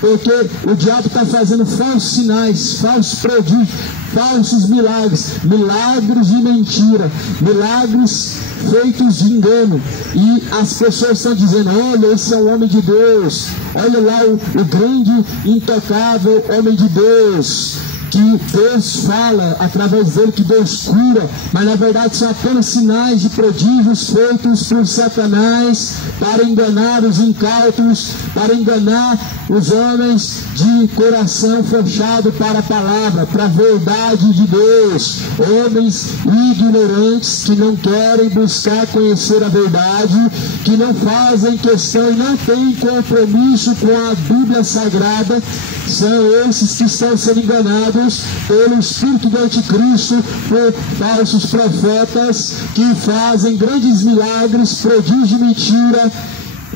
porque o diabo está fazendo falsos sinais, falsos prodígios, falsos milagres, milagres de mentira, milagres feitos de engano, e as pessoas estão dizendo: olha, esse é o homem de Deus, olha lá o grande, intocável homem de Deus, que Deus fala através dele, que Deus cura, mas na verdade são apenas sinais de prodígios feitos por Satanás para enganar os incautos, para enganar os homens de coração fechado para a palavra, para a verdade de Deus, homens ignorantes que não querem buscar conhecer a verdade, que não fazem questão e não têm compromisso com a Bíblia Sagrada. São esses que estão sendo enganados pelo espírito do anticristo, por falsos profetas que fazem grandes milagres, prodígios de mentira.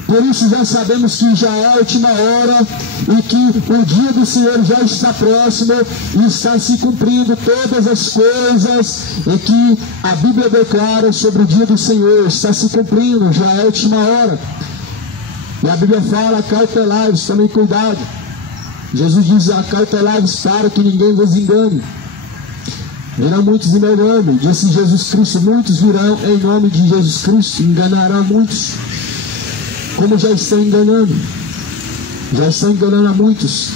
Por isso já sabemos que já é a última hora e que o dia do Senhor já está próximo e está se cumprindo todas as coisas e que a Bíblia declara sobre o dia do Senhor está se cumprindo, já é a última hora. E a Bíblia fala: cautelai-vos, tomem cuidado. Jesus diz: acautelai-vos para que ninguém vos engane. Virão muitos em meu nome, disse Jesus Cristo, muitos virão em nome de Jesus Cristo, enganarão muitos, como já estão enganando a muitos.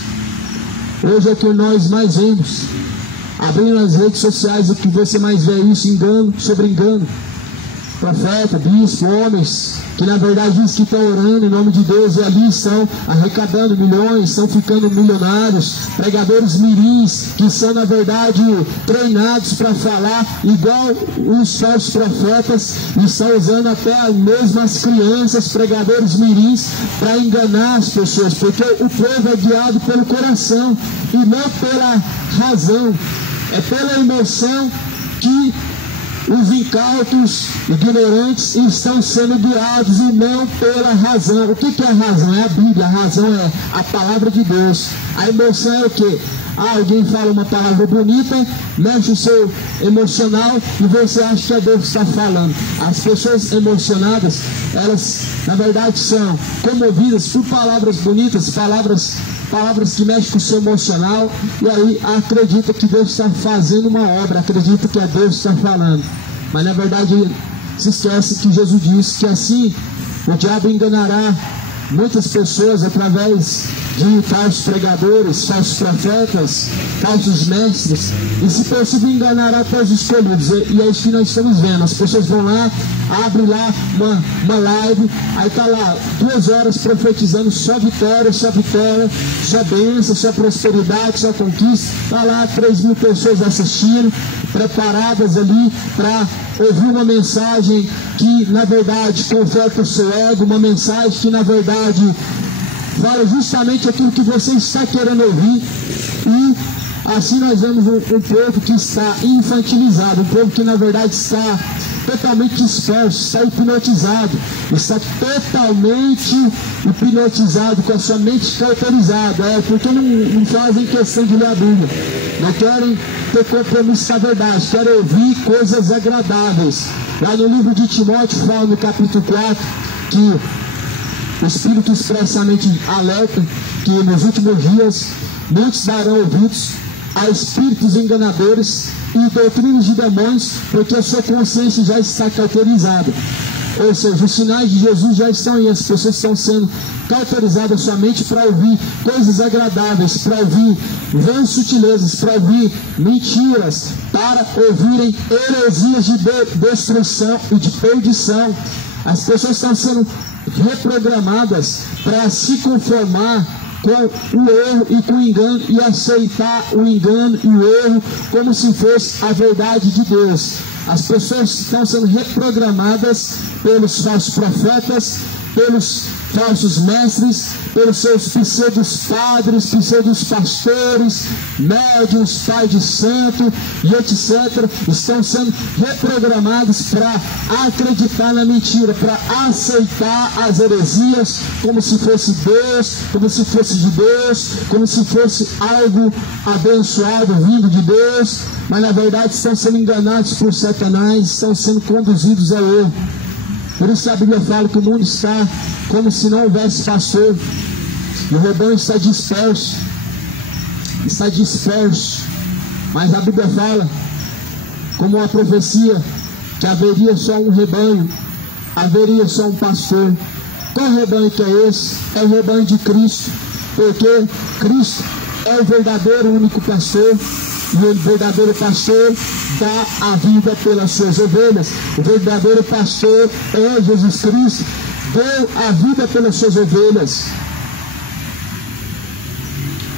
Hoje é o que nós mais vemos, abrindo as redes sociais, o que você mais vê é isso, engano sobre engano. Profeta, bispo, homens que na verdade dizem que estão orando em nome de Deus e ali estão arrecadando milhões, estão ficando milionários. Pregadores mirins que são na verdade treinados para falar igual os falsos profetas, e estão usando até mesmo as crianças, pregadores mirins, para enganar as pessoas, porque o povo é guiado pelo coração e não pela razão, é pela emoção que os incautos, ignorantes estão sendo guiados e não pela razão. O que é a razão? É a Bíblia. A razão é a palavra de Deus. A emoção é o quê? Alguém fala uma palavra bonita, mexe o seu emocional e você acha que é Deus que está falando. As pessoas emocionadas, elas na verdade são comovidas por palavras bonitas, palavras que mexem com o seu emocional, e aí acredita que Deus está fazendo uma obra, acredita que é Deus que está falando. Mas na verdade se esquece que Jesus disse que assim o diabo enganará muitas pessoas através de falsos pregadores, falsos profetas, falsos mestres, e se possível enganará até os escolhidos. E é isso que nós estamos vendo. As pessoas vão lá, abrem lá uma live, aí está lá 2 horas profetizando só vitória, só bênção, só prosperidade, só conquista. Está lá 3.000 pessoas assistindo, preparadas ali para ouvir uma mensagem que na verdade conforta o seu ego, uma mensagem que na verdade fala justamente aquilo que você está querendo ouvir. E assim nós vemos um povo que está infantilizado, um povo que na verdade está totalmente disperso, está hipnotizado, está totalmente hipnotizado, com a sua mente cauterizada, porque não fazem questão de ler a Bíblia, não querem ter compromisso com a verdade, querem ouvir coisas agradáveis. Lá no livro de Timóteo fala no capítulo 4 que o Espírito expressamente alerta que nos últimos dias muitos darão ouvidos a espíritos enganadores e doutrinas de demônios, porque a sua consciência já está cauterizada. Ou seja, os sinais de Jesus já estão aí, as pessoas estão sendo cauterizadas somente para ouvir coisas agradáveis, para ouvir vãs sutilezas, para ouvir mentiras, para ouvirem heresias de destruição e de perdição. As pessoas estão sendo reprogramadas para se conformar com o erro e com o engano e aceitar o engano e o erro como se fosse a verdade de Deus. As pessoas estão sendo reprogramadas pelos falsos profetas, pelos falsos mestres, pelos seus pseudos padres, pseudos pastores, médiuns, pai de santo e etc. Estão sendo reprogramados para acreditar na mentira, para aceitar as heresias como se fosse Deus, como se fosse de Deus, como se fosse algo abençoado vindo de Deus, mas na verdade estão sendo enganados por Satanás, estão sendo conduzidos ao erro. Por isso a Bíblia fala que o mundo está como se não houvesse pastor, e o rebanho está disperso, mas a Bíblia fala, como uma profecia, que haveria só um rebanho, haveria só um pastor. Qual rebanho que é esse? É o rebanho de Cristo, porque Cristo é o verdadeiro único pastor, e o verdadeiro pastor dá a vida pelas suas ovelhas. O verdadeiro pastor é Jesus Cristo, deu a vida pelas suas ovelhas.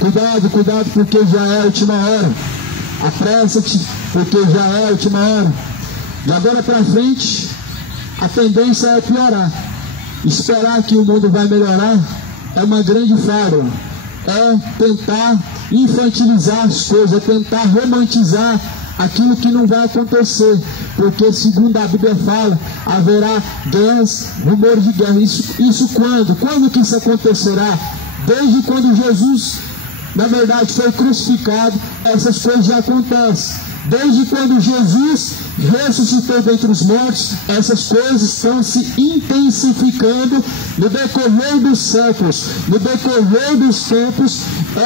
Cuidado, cuidado, porque já é a última hora. Apressa-te, porque já é a última hora. De agora para frente, a tendência é piorar. Esperar que o mundo vai melhorar é uma grande fábula. É tentar infantilizar as coisas, é tentar romantizar aquilo que não vai acontecer, porque segundo a Bíblia fala, haverá guerras, rumores de guerra. Isso quando? Quando que isso acontecerá? Desde quando Jesus, na verdade, foi crucificado, essas coisas já acontecem. Desde quando Jesus ressuscitou dentre os mortos, essas coisas estão se intensificando no decorrer dos séculos, no decorrer dos tempos.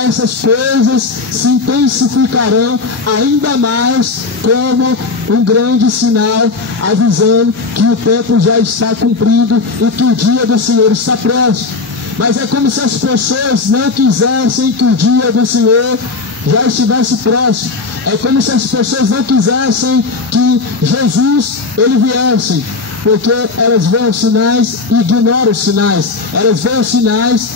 Essas coisas se intensificarão ainda mais como um grande sinal, avisando que o tempo já está cumprido e que o dia do Senhor está próximo. Mas é como se as pessoas não quisessem que o dia do Senhor já estivesse próximo. É como se as pessoas não quisessem que Jesus ele viesse, porque elas veem os sinais e ignoram os sinais. Elas veem os sinais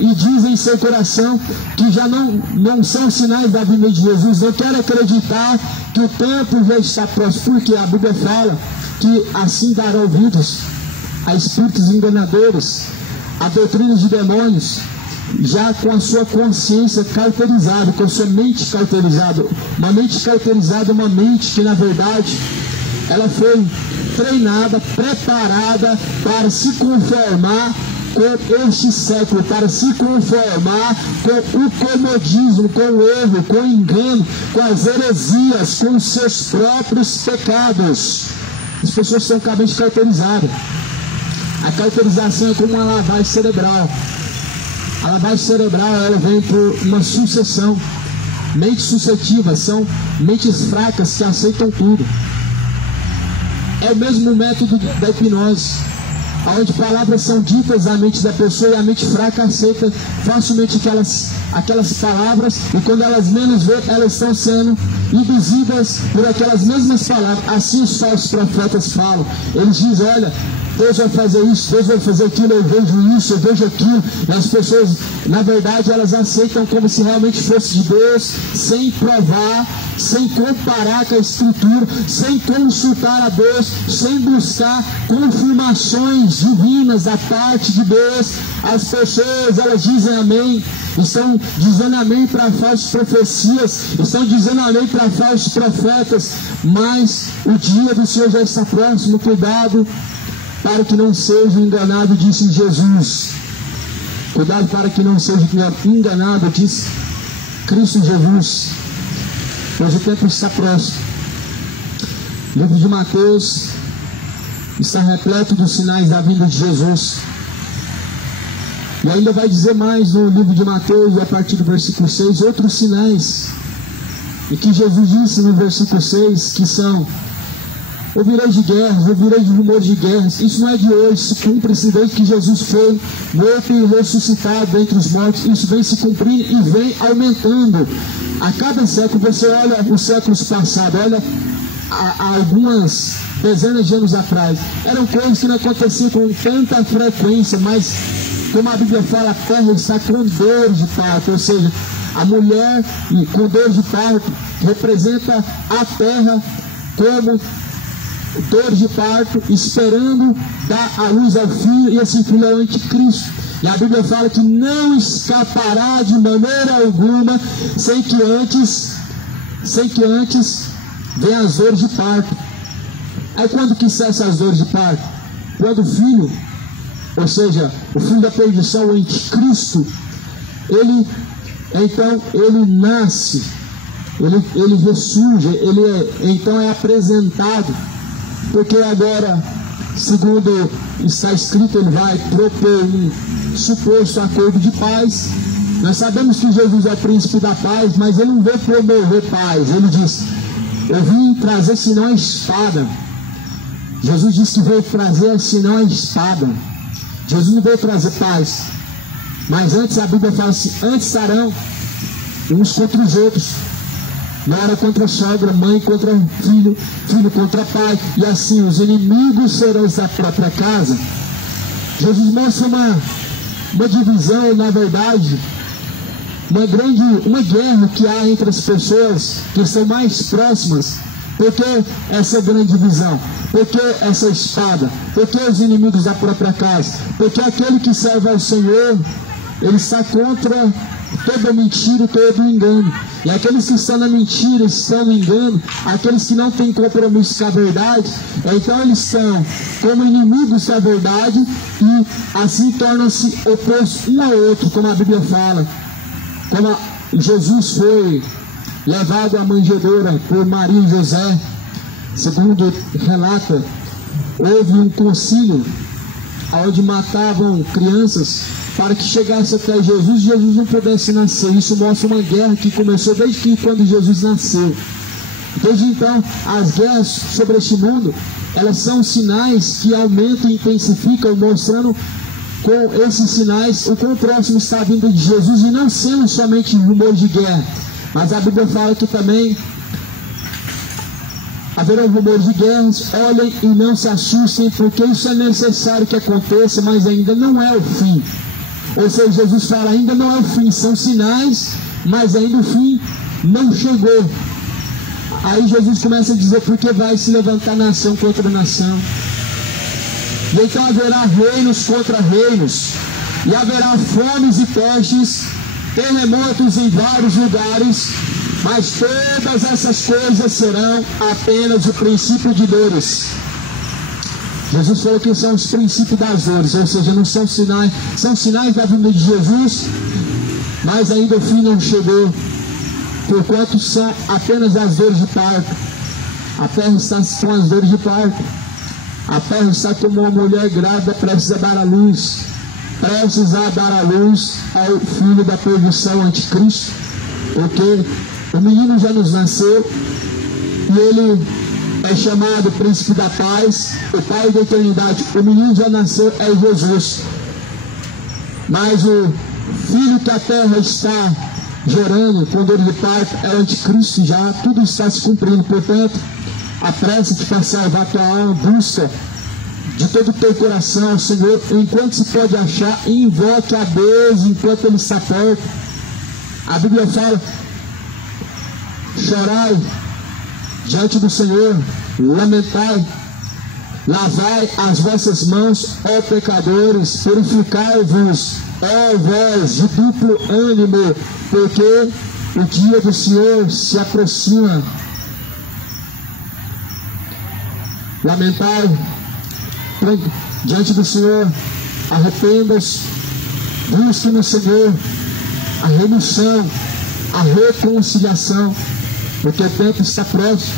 e dizem em seu coração que já não são sinais da vinda de Jesus. Não querem acreditar que o tempo já está próximo, porque a Bíblia fala que assim darão ouvidos a espíritos enganadores, a doutrinas de demônios, já com a sua consciência cauterizada, com a sua mente cauterizada. Uma mente cauterizada é uma mente que, na verdade, ela foi treinada, preparada para se conformar com este século, para se conformar com o comodismo, com o erro, com o engano, com as heresias, com os seus próprios pecados. As pessoas são totalmente cauterizadas. A cauterização é como uma lavagem cerebral. A lavagem cerebral ela vem por uma sucessão. Mentes suscetivas são mentes fracas que aceitam tudo. É o mesmo método da hipnose, onde palavras são ditas à mente da pessoa e a mente fraca aceita facilmente aquelas palavras, e quando elas menos vê, elas estão sendo induzidas por aquelas mesmas palavras. Assim os falsos profetas falam. Eles dizem: olha, Deus vai fazer isso, Deus vai fazer aquilo, eu vejo isso, eu vejo aquilo. E as pessoas, na verdade, elas aceitam como se realmente fosse de Deus, sem provar, sem comparar com a Escritura, sem consultar a Deus, sem buscar confirmações divinas da parte de Deus. As pessoas, elas dizem amém, estão dizendo amém para falsas profecias, estão dizendo amém para falsos profetas, mas o dia do Senhor já está próximo. Cuidado para que não seja enganado, disse Jesus. Cuidado para que não seja enganado, disse Cristo Jesus. Pois o tempo está próximo. Livro de Mateus, está repleto dos sinais da vinda de Jesus. E ainda vai dizer mais no livro de Mateus, a partir do versículo 6, outros sinais. E que Jesus disse no versículo 6, que são: ouvireis de guerras, ouvireis de rumores de guerras. Isso não é de hoje, se cumpre esse desde que Jesus foi morto e ressuscitado dentre os mortos. Isso vem se cumprindo e vem aumentando. A cada século, você olha os séculos passados, olha há algumas dezenas de anos atrás, eram coisas que não aconteciam com tanta frequência, mas como a Bíblia fala, a terra está com dor de parto, ou seja, a mulher com dor de parto representa a terra como dor de parto, esperando dar a luz ao filho, e esse filho é o anticristo. E a Bíblia fala que não escapará de maneira alguma sem que antes venham as dores de parto. Aí quando que cessa as dores de parto? Quando o filho, ou seja, o filho da perdição, o anticristo, ele nasce, ele ressurge, então é apresentado, porque agora, segundo está escrito, ele vai propor um suposto acordo de paz. Nós sabemos que Jesus é príncipe da paz, mas ele não veio promover paz. Ele diz: eu vim trazer senão a espada. Jesus disse que veio trazer senão a espada. Jesus não veio trazer paz. Mas antes, a Bíblia fala assim: antes estarão uns contra os outros. Nora contra a sogra, mãe contra filho, filho contra pai. E assim os inimigos serão da própria casa. Jesus mostra uma divisão, na verdade, uma guerra que há entre as pessoas que são mais próximas. Por que essa grande divisão? Por que essa espada? Por que os inimigos da própria casa? Porque aquele que serve ao Senhor, ele está contra toda mentira e todo engano. E aqueles que estão na mentira, estão no engano, aqueles que não têm compromisso com a verdade, então eles são como inimigos da verdade e assim tornam-se opostos um ao outro, como a Bíblia fala. Como Jesus foi levado à manjedoura por Maria e José, segundo relata, houve um concílio onde matavam crianças para que chegasse até Jesus e Jesus não pudesse nascer. Isso mostra uma guerra que começou desde que quando Jesus nasceu. Desde então, as guerras sobre este mundo, elas são sinais que aumentam e intensificam, mostrando com esses sinais o quão próximo está a vinda de Jesus, e não sendo somente rumor de guerra, mas a Bíblia fala que também haverá rumores de guerras. Olhem e não se assustem, porque isso é necessário que aconteça, mas ainda não é o fim. Ou seja, Jesus fala, ainda não é o fim, são sinais, mas ainda o fim não chegou. Aí Jesus começa a dizer, porque vai se levantar nação contra nação. E então haverá reinos contra reinos, e haverá fomes e pestes, terremotos em vários lugares, mas todas essas coisas serão apenas o princípio de dores. Jesus falou que são os princípios das dores, ou seja, não são sinais, são sinais da vinda de Jesus, mas ainda o fim não chegou, porquanto são apenas as dores de parto. A terra está com as dores de parto. A terra está como uma mulher grávida prestes a dar à luz, ao filho da perdição, anticristo, porque o menino já nos nasceu e ele é chamado príncipe da paz, o pai da eternidade. O menino já nasceu, é Jesus, mas o filho que a terra está gerando com dor de parto é o anticristo. Já tudo está se cumprindo. Portanto, apressa-te para salvar tua alma, busca de todo o teu coração ao Senhor enquanto se pode achar, e invoque a Deus enquanto Ele está perto. A Bíblia fala: chorai diante do Senhor, lamentai, lavai as vossas mãos, ó pecadores, purificai-vos, ó vós de duplo ânimo, porque o dia do Senhor se aproxima. Lamentai diante do Senhor, arrependa-se, busque no Senhor a remissão, a reconciliação, porque o tempo está próximo.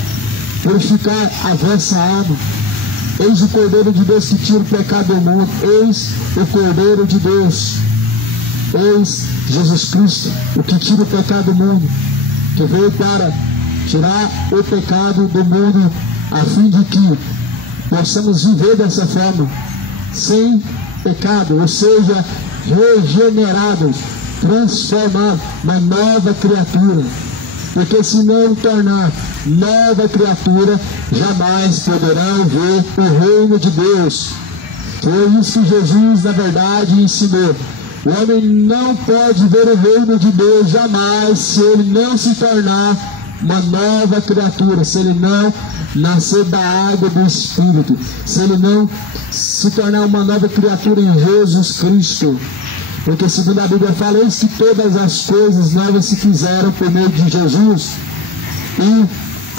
Purificar a vossa alma, Eis o Cordeiro de Deus que tira o pecado do mundo. Eis o Cordeiro de Deus. Eis Jesus Cristo, o que tira o pecado do mundo, que veio para tirar o pecado do mundo, a fim de que possamos viver dessa forma, sem pecado, ou seja, regenerados, transformados, uma nova criatura. Porque se não tornar nova criatura, jamais poderão ver o reino de Deus. Foi isso que Jesus, na verdade, ensinou. O homem não pode ver o reino de Deus jamais se ele não se tornar uma nova criatura, se ele não nascer da água do Espírito, se ele não se tornar uma nova criatura em Jesus Cristo. Porque segundo a Bíblia fala, eis que todas as coisas novas se fizeram por meio de Jesus, e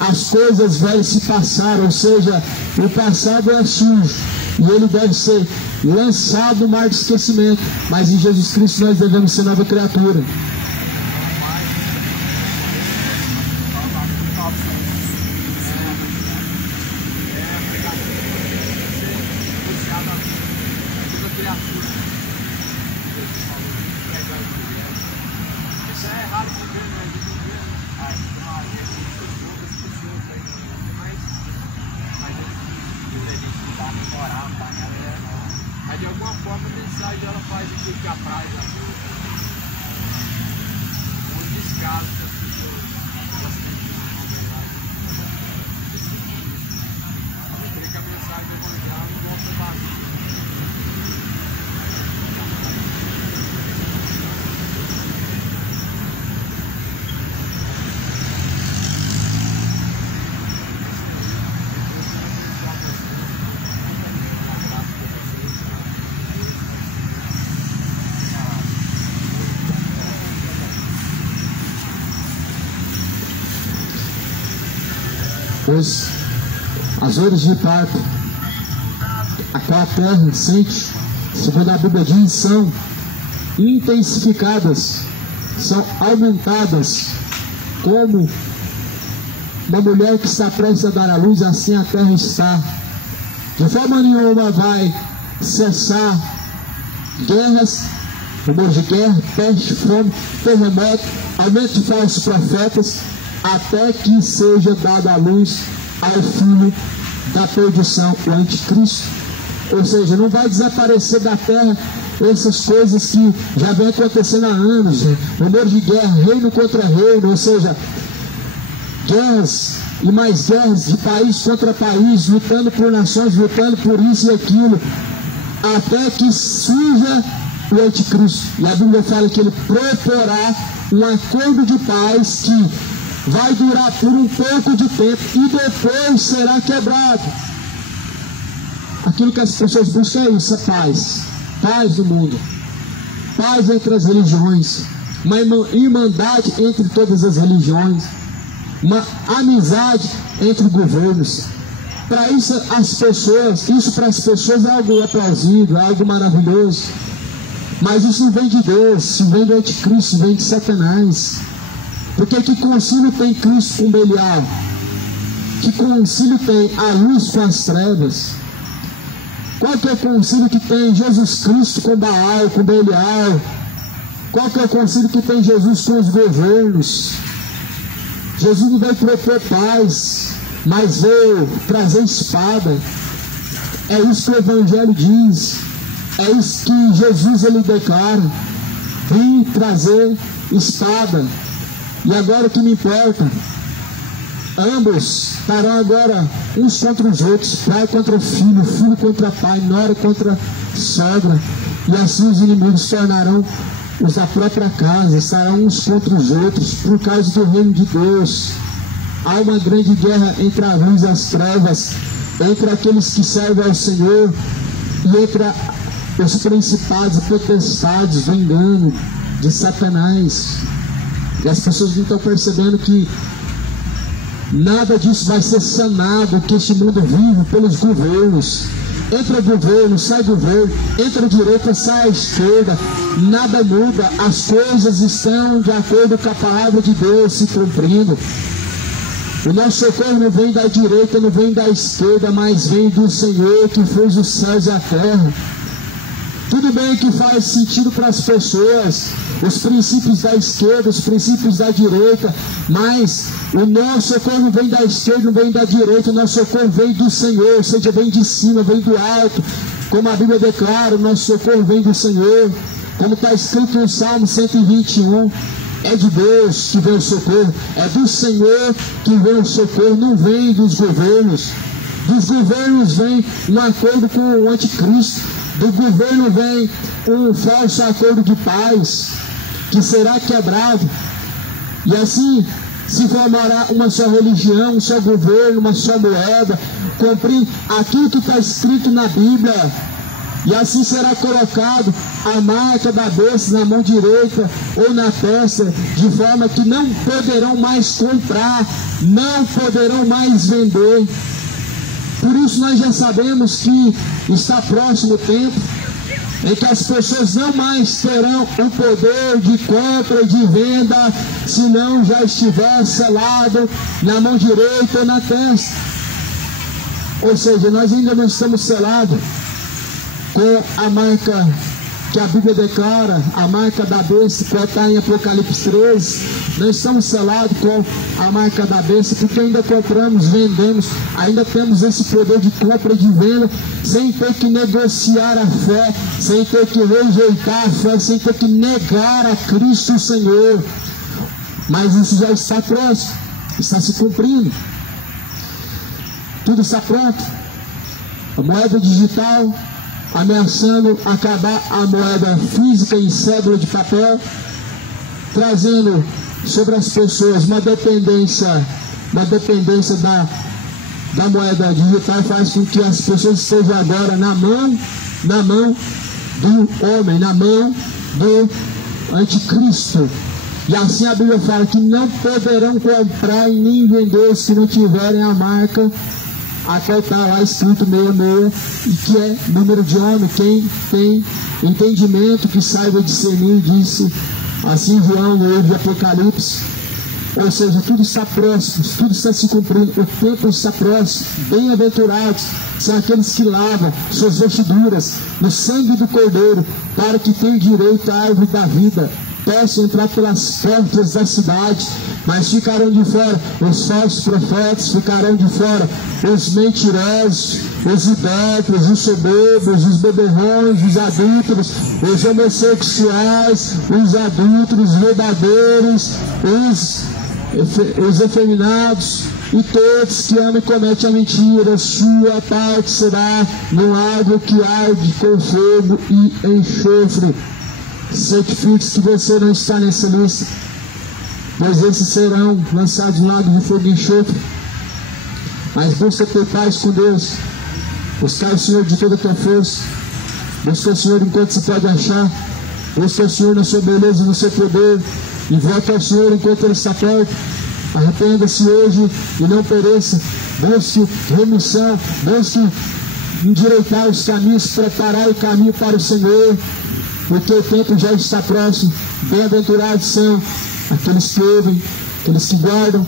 as coisas velhas se passaram, ou seja, o passado é sujo, e ele deve ser lançado no mar de esquecimento, mas em Jesus Cristo nós devemos ser nova criatura. Mas de alguma forma a mensagem ela faz aquilo que apraz a Deus. Um descaso das pessoas. Elas têm que eu creio que a mensagem do Evangelho não volta vazia. Pois as dores de parto, a qual a terra sente, segundo a Bíblia diz, são intensificadas, são aumentadas, como uma mulher que está prestes a dar à luz, assim a terra está. De forma nenhuma vai cessar guerras, rumor de guerra, peste, fome, terremoto, aumento de falsos profetas, até que seja dada a luz ao filho da perdição, o anticristo. Ou seja, não vai desaparecer da terra essas coisas que já vem acontecendo há anos, rumor de guerra, reino contra reino, ou seja, guerras e mais guerras de país contra país, lutando por nações, lutando por isso e aquilo, até que surja o anticristo. E a Bíblia fala que ele proporá um acordo de paz que vai durar por um pouco de tempo e depois será quebrado. Aquilo que as pessoas buscam é isso, a paz. Paz no mundo. Paz entre as religiões. Uma irmandade entre todas as religiões. Uma amizade entre governos. Para isso as pessoas, isso para as pessoas é algo aplausível, é algo maravilhoso. Mas isso não vem de Deus, isso vem do anticristo, vem de Satanás. Porque que concílio tem Cristo com Belial? Que concílio tem a luz com as trevas? Qual que é o concílio que tem Jesus Cristo com Baal, com Belial? Qual que é o concílio que tem Jesus com os governos? Jesus não veio propor paz, mas veio trazer espada. É isso que o Evangelho diz. É isso que Jesus ele declara. Vim trazer espada. E agora o que me importa, ambos estarão agora uns contra os outros, pai contra filho, filho contra pai, nora contra sogra, e assim os inimigos se tornarão os da própria casa, estarão uns contra os outros, por causa do reino de Deus. Há uma grande guerra entre a luz e as trevas, entre aqueles que servem ao Senhor, e entre os principados e potestades do engano de Satanás. E as pessoas não estão percebendo que nada disso vai ser sanado, que este mundo vive pelos governos. Entra governo, sai governo, entra a direita, sai a esquerda, nada muda, as coisas estão de acordo com a palavra de Deus se cumprindo. O nosso socorro não vem da direita, não vem da esquerda, mas vem do Senhor que fez os céus e a terra. Tudo bem que faz sentido para as pessoas, os princípios da esquerda, os princípios da direita, mas o nosso socorro não vem da esquerda, não vem da direita, o nosso socorro vem do Senhor, ou seja, vem de cima, vem do alto, como a Bíblia declara, o nosso socorro vem do Senhor, como está escrito no Salmo 121, é de Deus que vem o socorro, é do Senhor que vem o socorro, não vem dos governos. Dos governos vem um acordo com o anticristo, do governo vem um falso acordo de paz, que será quebrado, e assim se formará uma só religião, um só governo, uma só moeda, cumprindo aquilo que está escrito na Bíblia, e assim será colocado a marca da besta na mão direita ou na testa, de forma que não poderão mais comprar, não poderão mais vender. Por isso nós já sabemos que está próximo o tempo em que as pessoas não mais terão o poder de compra e de venda, se não já estiver selado na mão direita ou na testa. Ou seja, nós ainda não estamos selados com a marca que a Bíblia declara, a marca da besta, que está em Apocalipse 13, nós estamos selados com a marca da besta, porque ainda compramos, vendemos, ainda temos esse poder de compra e de venda, sem ter que negociar a fé, sem ter que rejeitar a fé, sem ter que negar a Cristo o Senhor. Mas isso já está próximo, está se cumprindo. Tudo está pronto. A moeda digital ameaçando acabar a moeda física em cédula de papel, trazendo sobre as pessoas uma dependência da moeda digital, faz com que as pessoas estejam agora na mão do homem, na mão do anticristo. E assim a Bíblia fala que não poderão comprar e nem vender se não tiverem a marca. Até está lá escrito 66, e que é número de homem. Quem tem entendimento, que saiba discernir, disse assim João no livro de Apocalipse. Ou seja, tudo está próximo, tudo está se cumprindo, o tempo está próximo. Bem-aventurados são aqueles que lavam suas vestiduras no sangue do Cordeiro, para que tenham direito à árvore da vida. Possam entrar pelas portas da cidade, mas ficarão de fora os falsos profetas, ficarão de fora os mentirosos, os idólatras, os soberbos, os beberrões, os adúlteros, os homossexuais, os adúlteros, os roubadores, os efeminados e todos que amam e cometem a mentira. Sua parte será no lago que arde com fogo e enxofre. Certifique-se que você não está nessa lista, pois esses serão lançados no lago de fogo e enxofre. Mas busca ter paz com Deus, buscar o Senhor de toda a tua força, busca o Senhor enquanto se pode achar, busca o Senhor na sua beleza e no seu poder, e volta ao Senhor enquanto Ele está perto. Arrependa-se hoje e não pereça, busque remissão, busque endireitar os caminhos, preparar o caminho para o Senhor, porque o tempo já está próximo. Bem-aventurados são aqueles que ouvem, aqueles que guardam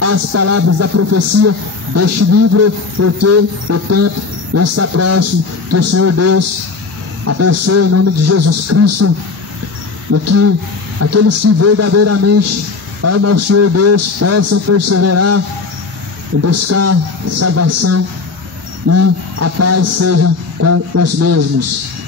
as palavras da profecia deste livro, porque o tempo já está próximo. Que o Senhor Deus abençoe em nome de Jesus Cristo, e que aqueles que verdadeiramente amam ao Senhor Deus possam perseverar em buscar salvação, e a paz seja com os mesmos.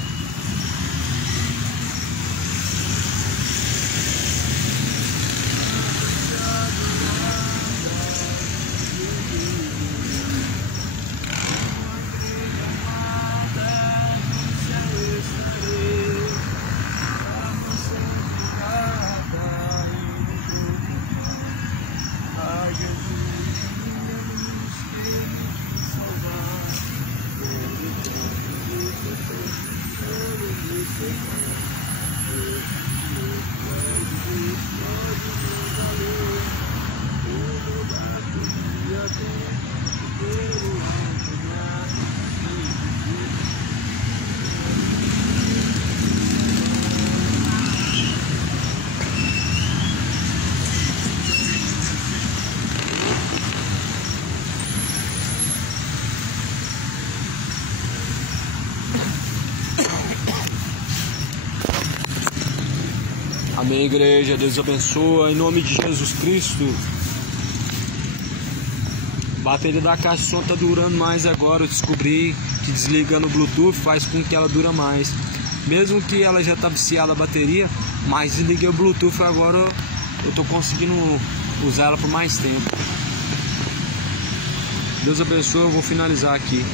Amém, igreja. Deus abençoa. Em nome de Jesus Cristo. A bateria da caixa de som tá durando mais agora. Eu descobri que desligando o Bluetooth faz com que ela dura mais. Mesmo que ela já tá viciada a bateria, mas desliguei o Bluetooth agora eu tô conseguindo usar ela por mais tempo. Deus abençoe. Eu vou finalizar aqui.